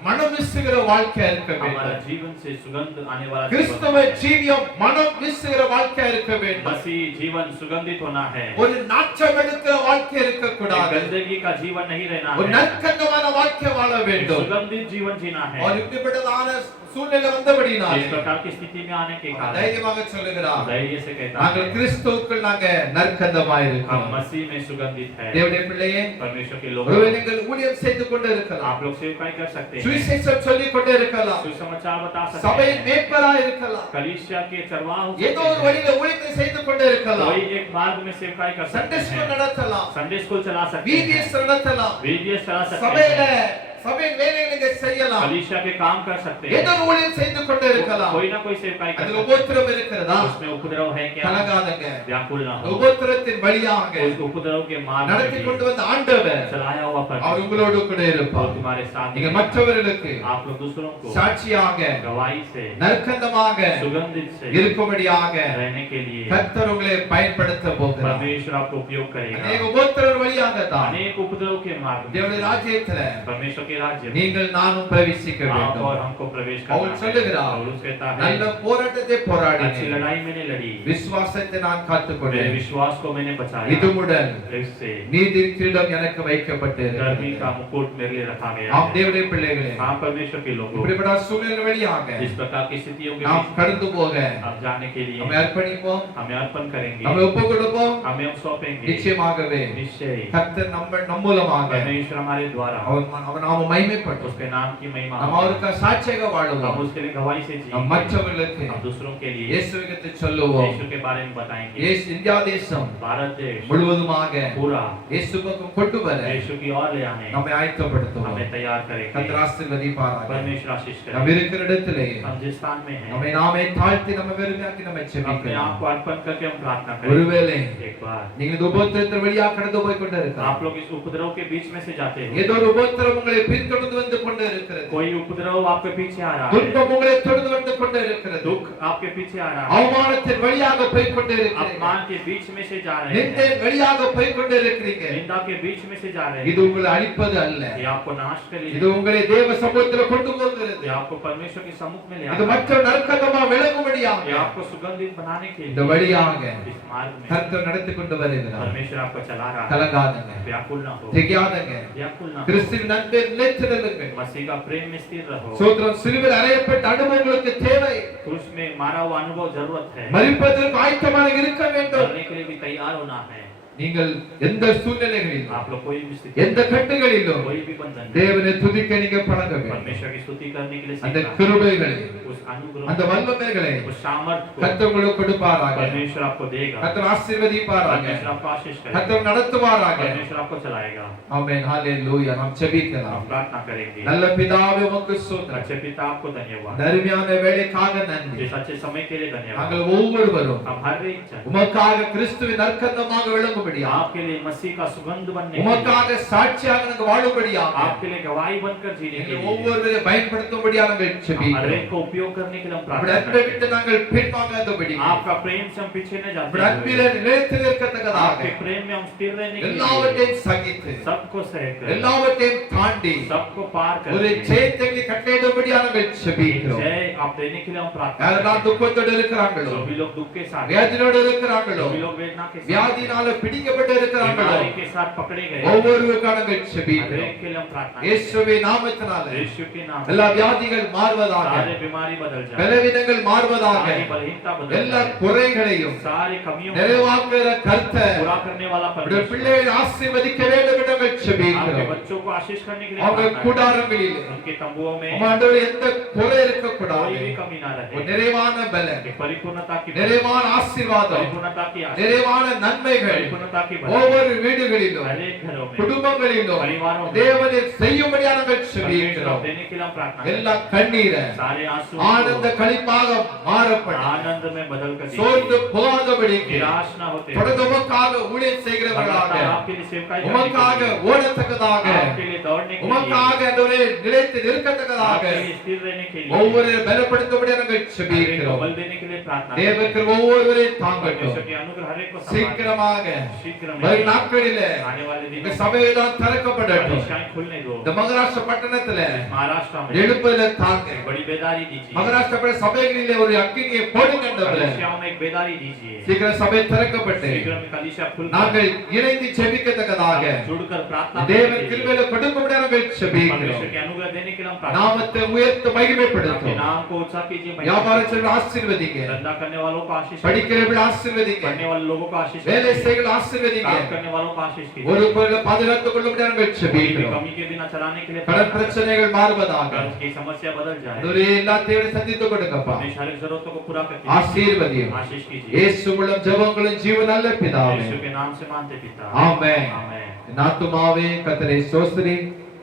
மனம் வீசுகிற வாழ்க்கையா இருக்க हमारा வேண்டும். जीवन से सुगंध आने वाला கிறிஸ்தவ जीवन है। ஜீவியம் மனம் வீசுகிற வாழ்க்கையா இருக்க வேண்டும். मसीह जीवन सुगंधित होना है। ஒரு நாற்றம் எடுக்கிற வாழ்க்கை இருக்க एक கூடாது. गंदगी का जीवन नहीं रहना ஒரு है, நற்கந்தமான வாழ்க்கை வாழ एक வேண்டும். सुगंधित जीवन जीना है। और இப்படிப்பட்டதான சூழ்நிலை வந்தபடினாலே इस प्रकार की स्थिति में आने के कारण தைரியமாக சொல்லுகிறார், धैर्य से कहता நாங்கள் है, கிறிஸ்துவுக்குள் நாங்க நற்கந்தமாய் हम இருக்கிறோம். मसीह में सुगंधित है। தேவனுடைய பிள்ளையே, परमेश्वर के लोग, ஒருவேளை நீங்கள் ஊழியம் செய்து கொண்டு இருக்கலாம், आप लोग सेवकाई कर सकते हैं, சுவிசேஷம் சொல்லிக் கொண்டு இருக்கலாம், सुसमाचार बता सकते சபையின் हैं, மேய்ப்பராய் இருக்கலாம், कलीसिया के चरवाह हो ஏதோ सकते ஒரு हैं, வழியில ஊழியத்தை செய்து கொண்டு இருக்கலாம், कोई एक मार्ग में सेवकाई कर सकते சண்டே ஸ்கூல் हैं, நடத்தலாம், संडे स्कूल चला सकते हैं, VBS நடத்தலாம், VBS चला सकते சபையில हैं, சபையின் வேலையை நீங்க செய்யலாம், कलीसिया के काम कर सकते ஏதோ हैं, ஒரு ஊழியம் செய்து கொண்டு இருக்கலாம். कोई ना कोई सेवकाई कर அதுல सकते உபத்திரம் இருக்கிறதா? हैं। उसमें उपद्रव है क्या? கலங்காதங்க. व्याकुल ना हो। உபத்திரத்தின் வழியாக उस उपद्रव के मार्ग நடத்தி में கொண்டு வந்த ஆண்டவர் चलाया हुआ அவர் परमेश्वर உங்களோடு கூட और இருப்பார். तुम्हारे साथ நீங்க रहेगा। மற்றவர்களுக்கு आप लोग दूसरों को சாட்சியாக गवाही से, நற்கந்தமாக सुगंधित से இருக்கும்படியாக रहने के लिए கர்த்தர் உங்களை பயன்படுத்த போகிறார். परमेश्वर आपको उपयोग அநேக करेगा। உபத்திரவ வழியாக தான் अनेक उपद्रव के मार्ग में தேவனுடைய ராஜ்யத்துல परमेश्वर के राज्य में நீங்கள் நானும் பிரவேசிக்க आप வேண்டும். और हमको प्रवेश पौल करना சொல்லுகிறார், है। पौलुस कहता நல்ல है, போராட்டத்தை अच्छी போராடினேன், लड़ाई मैंने लड़ी, விசுவாசத்தை நான் मेरे காத்துக்கொண்டேன், विश्वास को मैंने बचाया, இதுமுடன் इससे நீதியின் கிரீடம் எனக்கு வைக்கப்பட்டு धर्मी இருக்கிறது. का मुकुट मेरे लिए रखा गया ஆம் है। தேவனுடைய பிள்ளைகளே, हाँ परमेश्वर के लोगों, இப்படிப்பட்ட சூழ்நிலை வழியாக इस प्रकार की स्थितियों के நாம் बीच கடந்து போக अब जाने के लिए நம்மை அர்ப்பணிப்போம், हमें अर्पण करेंगे, நம்மை ஒப்புக் கொடுப்போம். हमें हम सौंपेंगे। நிச்சயமாகவே निश्चय ही கர்த்தர் நம் மூலமாக परमेश्वर हमारे द्वारा அவர் நாம மகிமைப்படும். उसके नाम की महिमा, நம்ம அவருக்கு சாட்சியாக हम வாழுவோம். उसके लिए गवाही से நம் जी, மற்றவர்களுக்கு हम दूसरों के लिए இயேசுவிற்கு சொல்லுவோம். यीशु के बारे में बताएंगे। இயேசு இந்தியா தேசம் भारत देश முழுவதுமாக पूरा இயேசு பக்கம் கொண்டு வர यीशु की ओर ले आने நம்மை ஆயத்தப்படுத்துவோம். हमें तैयार करेंगे। கர்த்தர் ஆசீர்வதிப்பாராக. परमेश्वर आशीष நாம் करे। இருக்கிற இடத்திலே हम जिस स्थान में हैं, நம்மை நாமே தாழ்த்தி நம்ம வெறுமையாக்கி நம்ம अपने செபிக்கலாம். आप को अर्पण करके हम प्रार्थना करें। ஒருவேளை एक बार நீங்கள் இந்த உபத்திரத்தின் வழியாக கடந்து போய் கொண்டு இருக்கலாம், आप लोग इस उपद्रव के बीच में से जाते हो, ஏதோ ஒரு உபத்திரம் உங்களை பின்தொடர்ந்து வந்து கொண்டு இருக்கிறது, कोई उपद्रव आपके पीछे आ रहा है, துன்பம் உங்களை தொடர்ந்து வந்து கொண்டு இருக்கிறது, दुख आपके पीछे आ रहा है, அவமானத்தின் வழியாக போய் கொண்டு இருக்கிறீங்க, अपमान के बीच में से जा रहे हैं, நிந்தையின் வழியாக போய் கொண்டு இருக்கிறீங்க. निंदा के बीच में से जा रहे இது हैं, உங்களை அழிப்பது அல்ல, ये आपको नाश कर இது लिए, உங்களை தேவ சமூகத்தில் கொண்டு போகிறது. ये आपको परमेश्वर के सम्मुख में ले இது आता மற்ற நற்கந்தமா விளங்கும்படியாக है, ये आपको सुगंधित बनाने के இந்த लिए வழியாக इस मार्ग में கர்த்தர் நடத்தி கொண்டு வருகிறார். परमेश्वर आपको चला रहा है। கலங்காதங்க, व्याकुल ना हो, திகையாதங்க, व्याकुल ना हो, கிறிஸ்துவின் அன்பை நிலைத்திருங்கள். मसीह का प्रेम में स्थिर रहो। சோத்திரம், சிலுவையில் அறையப்பட்ட அனுபவங்களுக்கு தேவை, क्रूस में मारा हुआ अनुभव जरूरत है, மரிப்பதற்கு ஆயத்தமாக இருக்க வேண்டும். करने के लिए भी तैयार होना है। நீங்கள் எந்த சூழ்நிலைகளிலும் आप लोग कोई भी स्थिति, எந்த கட்டுகளிலும் कोई भी बंधन में தேவனை துதிக்க நீங்க பழக வேண்டும். परमेश्वर की स्तुति करने के लिए அந்த सीखना, கிருபைகளை, उस अनुग्रह, அந்த வல்லமைகளை उस सामर्थ्य को கர்த்தர் உங்களுக்கு கொடுப்பாராக. परमेश्वर आपको देगा, கர்த்தர் ஆசீர்வதிப்பாராக. परमेश्वर आपको आशीष करेगा, கர்த்தர் நடத்துவாராக. परमेश्वर आपको चलाएगा। ஆமென், ஹalleluya. நாம் ஜெபிக்கலாம். हम प्रार्थना करेंगे। நல்ல பிதாவே, உமக்கு ஸ்தோத்திரம். अच्छे पिता आपको धन्यवाद, இந்த அருமையான வேளைக்காக நன்றி. इस अच्छे समय के लिए धन्यवाद। நாங்கள் ஒவ்வொருவரும் हम हर एक जन உமக்காக கிறிஸ்துவின் நற்கந்தமாக விளங்கும்படியாக, आपके लिए मसीह का सुगंध बनने के लिए, உமக்காக சாட்சியாக நாங்கள் வாழும்படியாக, आपके लिए गवाही बनकर जीने के எங்களை लिए, ஒவ்வொருவரையும் பயன்படுத்தும்படியாக நாங்கள் हर ஜெபிக்கிறோம். एक को उपयोग करने के लिए हम உம்முடைய प्रार्थना அன்பை करते விட்டு हैं। நாங்கள் பின்வாங்காதபடி, आपका प्रेम से हम पीछे न உம்முடைய जाते அன்பிலே हुए, நிலைத்து நிற்கத்தக்கதாக आपके प्रेम में हम स्थिर रहने के लिए, எல்லாவற்றையும் சகித்து सबको सहकर, எல்லாவற்றையும் தாண்டி सबको पार ஒரு करके ஜெயத்தை கட்டளையிடும்படியாக நாங்கள் ஜெபிக்கிறோம். जय आप देने के लिए हम प्रार्थना யாரெல்லாம் करते हैं। துக்கத்தோடு இருக்கிறாங்களோ, जो भी लोग दुख के साथ, வேதனையோடு இருக்கிறாங்களோ, जो भी लोग वेदना के साथ, வியாதியினால பிடிக்கப்பட்டு இருக்கிறாங்களோ, बीमारी के साथ पकड़े गए, ஒவ்வொருவருக்காக நாங்கள் हर ஜெபிக்கிறோம். एक के लिए हम प्रार्थना करते இயேசுவின் நாமத்தினால हैं। यीशु के नाम எல்லா से வியாதிகள் மாறுவதாக, सारे बीमारी बदल जाए, பலவீனங்கள் மாறுவதாக, सारी बलहीनता बदल எல்லா जाए, குறைகளையும் सारी कमियों को நிறைவாக்குகிற கர்த்தர் पूरा करने वाला அவருடைய परमेश्वर பிள்ளைகளை ஆசீர்வதிக்க வேண்டும் என்று நாங்கள் आपके ஜெபிக்கிறோம். बच्चों को आशीष करने के लिए அவங்க प्रार्थना करते हैं। கூடாரங்களிலே उनके तंबुओं में ஆண்டவரே எந்த குறை இருக்கக்கூடாது, कोई भी कमी ना ஒரு रहे, நிறைவான பலன், कि परिपूर्णता की நிறைவான ஆசீர்வாதம், परिपूर्णता की आशीष, நிறைவான நன்மைகள் परिपूर्णता की बरकत, ஒவ்வொரு வீடுகளிலும் हर एक घरों में, குடும்பங்களிலும் परिवारों में தேவனை செய்யும்படியாக நாங்கள் परमेश्वर ஜெபிக்கிறோம். देने के लिए हम प्रार्थना करते எல்லா हैं। கண்ணீரை सारे आंसू ஆனந்த களிப்பாக மாறப்பட आनंद में बदल कर சோர்ந்து दीजिए, போகாதபடி निराश ना होते தொடர்ந்து உமக்காக ஊழியம் செய்கிறவர்களாக, लगातार आपके लिए सेवकाई करने உமக்காக के लिए, ஓடத்தக்கதாக, आपके लिए दौड़ने के लिए, உமக்காக ஆண்டவரே நிலைத்து நிற்கத்தக்கதாக आपके लिए स्थिर रहने के लिए, ஒவ்வொரு பலப்படுத்தும்படியாக நாங்கள் हर एक को ஜெபிக்கிறோம். बल देने के लिए प्रार्थना करते தேவனுக்கு हैं। ஒவ்வொருவரையும் தாங்கட்டும். परमेश्वर के अनुग्रह हर एक को संभाले। சீக்கிரமாக शीघ्र வரும் में நாட்களிலே आने वाले இந்த दिनों சபையெல்லாம் திறக்கப்படட்டும். परीक्षाएं खुलने दो, இந்த மகாராஷ்டிர பட்டணத்துல महाराष्ट्र में எழுப்பதில தாங்க. बड़ी बेदारी दीजिए, மகாராஷ்டிர சபைகளிலே ஒரு அக்கினியை போடுங்கண்டவரே. कलीसियाओं में एक बेदारी दीजिए, சீக்கிரம் சபை திறக்கப்பட்டு शीघ्र में कलीसिया खुल நாங்கள் இணைந்து ஜெபிக்கத்தக்கதாக जुड़कर प्रार्थना தேவன் करने के लिए, கிருபையில கொடுக்கும்படி நாங்கள் परमेश्वर ஜெபிக்கிறோம். के अनुग्रह देने के लिए हम प्रार्थना நாமத்தை உயர்த்த करते हैं। மகிமைப்படுத்தும். आपके नाम को ऊंचा कीजिए, महिमा வியாபாரம் कीजिए। செய்கிற ஆசீர்வதிங்க. धंधा करने वालों को आशीष படிக்கிறவர்கள் ஆசீர்வதிங்க. पढ़ने वाले लोगों को आशीष வேலை कीजिए। செய்கிற ஆசீர்வதிங்க. काम करने वालों को आशीष कीजिए। ஒரு பொருளை பாதுகாத்துக் கொள்ளும்படி நாங்கள் कोई भी ஜெபிக்கிறோம். कमी के बिना चलाने के लिए கடன் प्रार्थना பிரச்சனைகள் மாறுவதாக. कर्ज की समस्या बदल जाए। அதுவே எல்லா தேவையும் சந்தித்துக் கொடுங்கப்பா. अपनी शारीरिक जरूरतों को पूरा करके ஆசீர்வதியும். आशीष कीजिए। இயேசு மூலம் ஜெபங்களும் ஜீவன் நல்ல பிதாவே. यीशु के नाम से मानते पिता। ஆமென். आमेन। என் ஆத்துமாவே கர்த்தரை ஸ்தோத்திரி,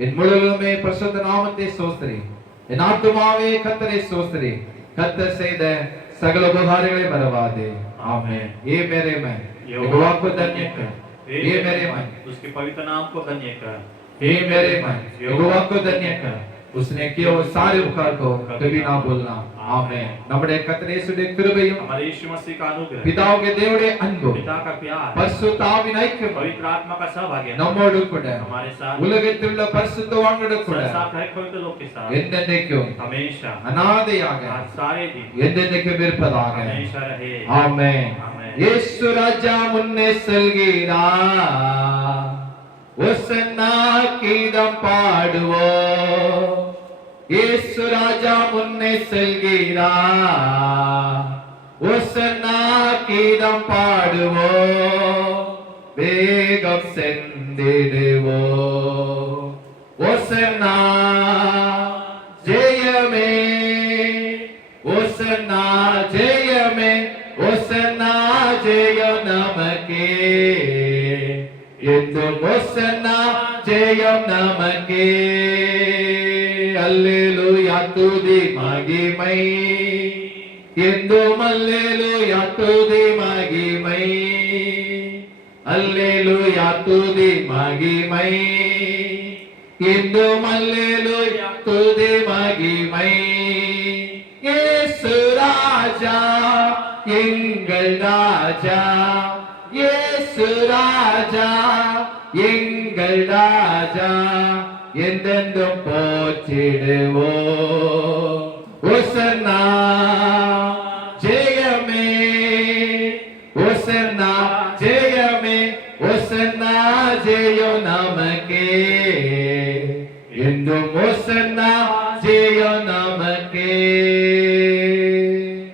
என் முழுவதுமே பரிசுத்த நாமத்தை ஸ்தோத்திரி. என் ஆத்துமாவே கர்த்தரை ஸ்தோத்திரி, கர்த்தர் செய்த சகல உபகாரங்களை மறவாதே. ஆமென். ये मेरे मन यहोवा को धन्य कर, ये मेरे मन उसके पवित्र नाम को धन्य कर। हे मेरे मन यहोवा को धन्य कर, उसने किए हुए सारे उपकार को कभी ना भूलना. ஆமென். நம்முடைய கர்த்தர் இயேசுவின் கிருபையும் हमारे यीशु मसीह का अनुग्रह, பிதாவுடைய தேவனுடைய அன்பும் पिता का प्यार, பரிசுத்த ஆவியின் ஐக்கியமும் पवित्र आत्मा का सहभाग्य நம்மோடு கூட हमारे साथ, உலகத்தில் உள்ள பரிசுத்தவான்களோடு கூட संसार हर पवित्र लोग के साथ என்றென்றைக்கும் हमेशा அநாதையாக आज सारे दिन என்றென்றைக்கும் இருப்பதாக. हमेशा रहे। ஆமென். आमेन। இயேசு ராஜா முன்னே செல்கிறார், ஒசன்னா கீதம் பாடுவோம். இயேசு ராஜா முன்னே செல்கிறார், ஒசன்னா கீதம் பாடுவோம். வேகம் சென்றிடுவோம். ஒசன்னா ஜெயமே, ஒசன்னா ஜெயமே, ஒசன்னா ஜெயம் நமக்கே. என்றும் ஒசன்னா ஜெயம் நமக்கே. அல்லேலூயா துதி மகிமை, என்றும் அல்லேலூயா துதி மகிமை. அல்லேலூயா துதி மகிமை, என்றும் அல்லேலூயா துதி மகிமை. இயேசு ராஜா எங்கள் ராஜா, இயேசு ராஜா எங்கள் ராஜா, என்றென்றும் போற்றிடுவோம். ஒசன்னா ஜெயமே, ஒசன்னா ஜெயமே, ஒசன்னா ஜெயம் நமக்கே. என்றும் ஒசன்னா ஜெயம் நமக்கே.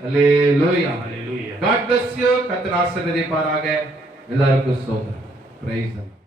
அல்லேலூயா. हालेलुया। God bless you. கர்த்தர் ஆசீர்வதிப்பாராக. எல்லாருக்கும் ஸ்தோத்திரம். Praise the Lord.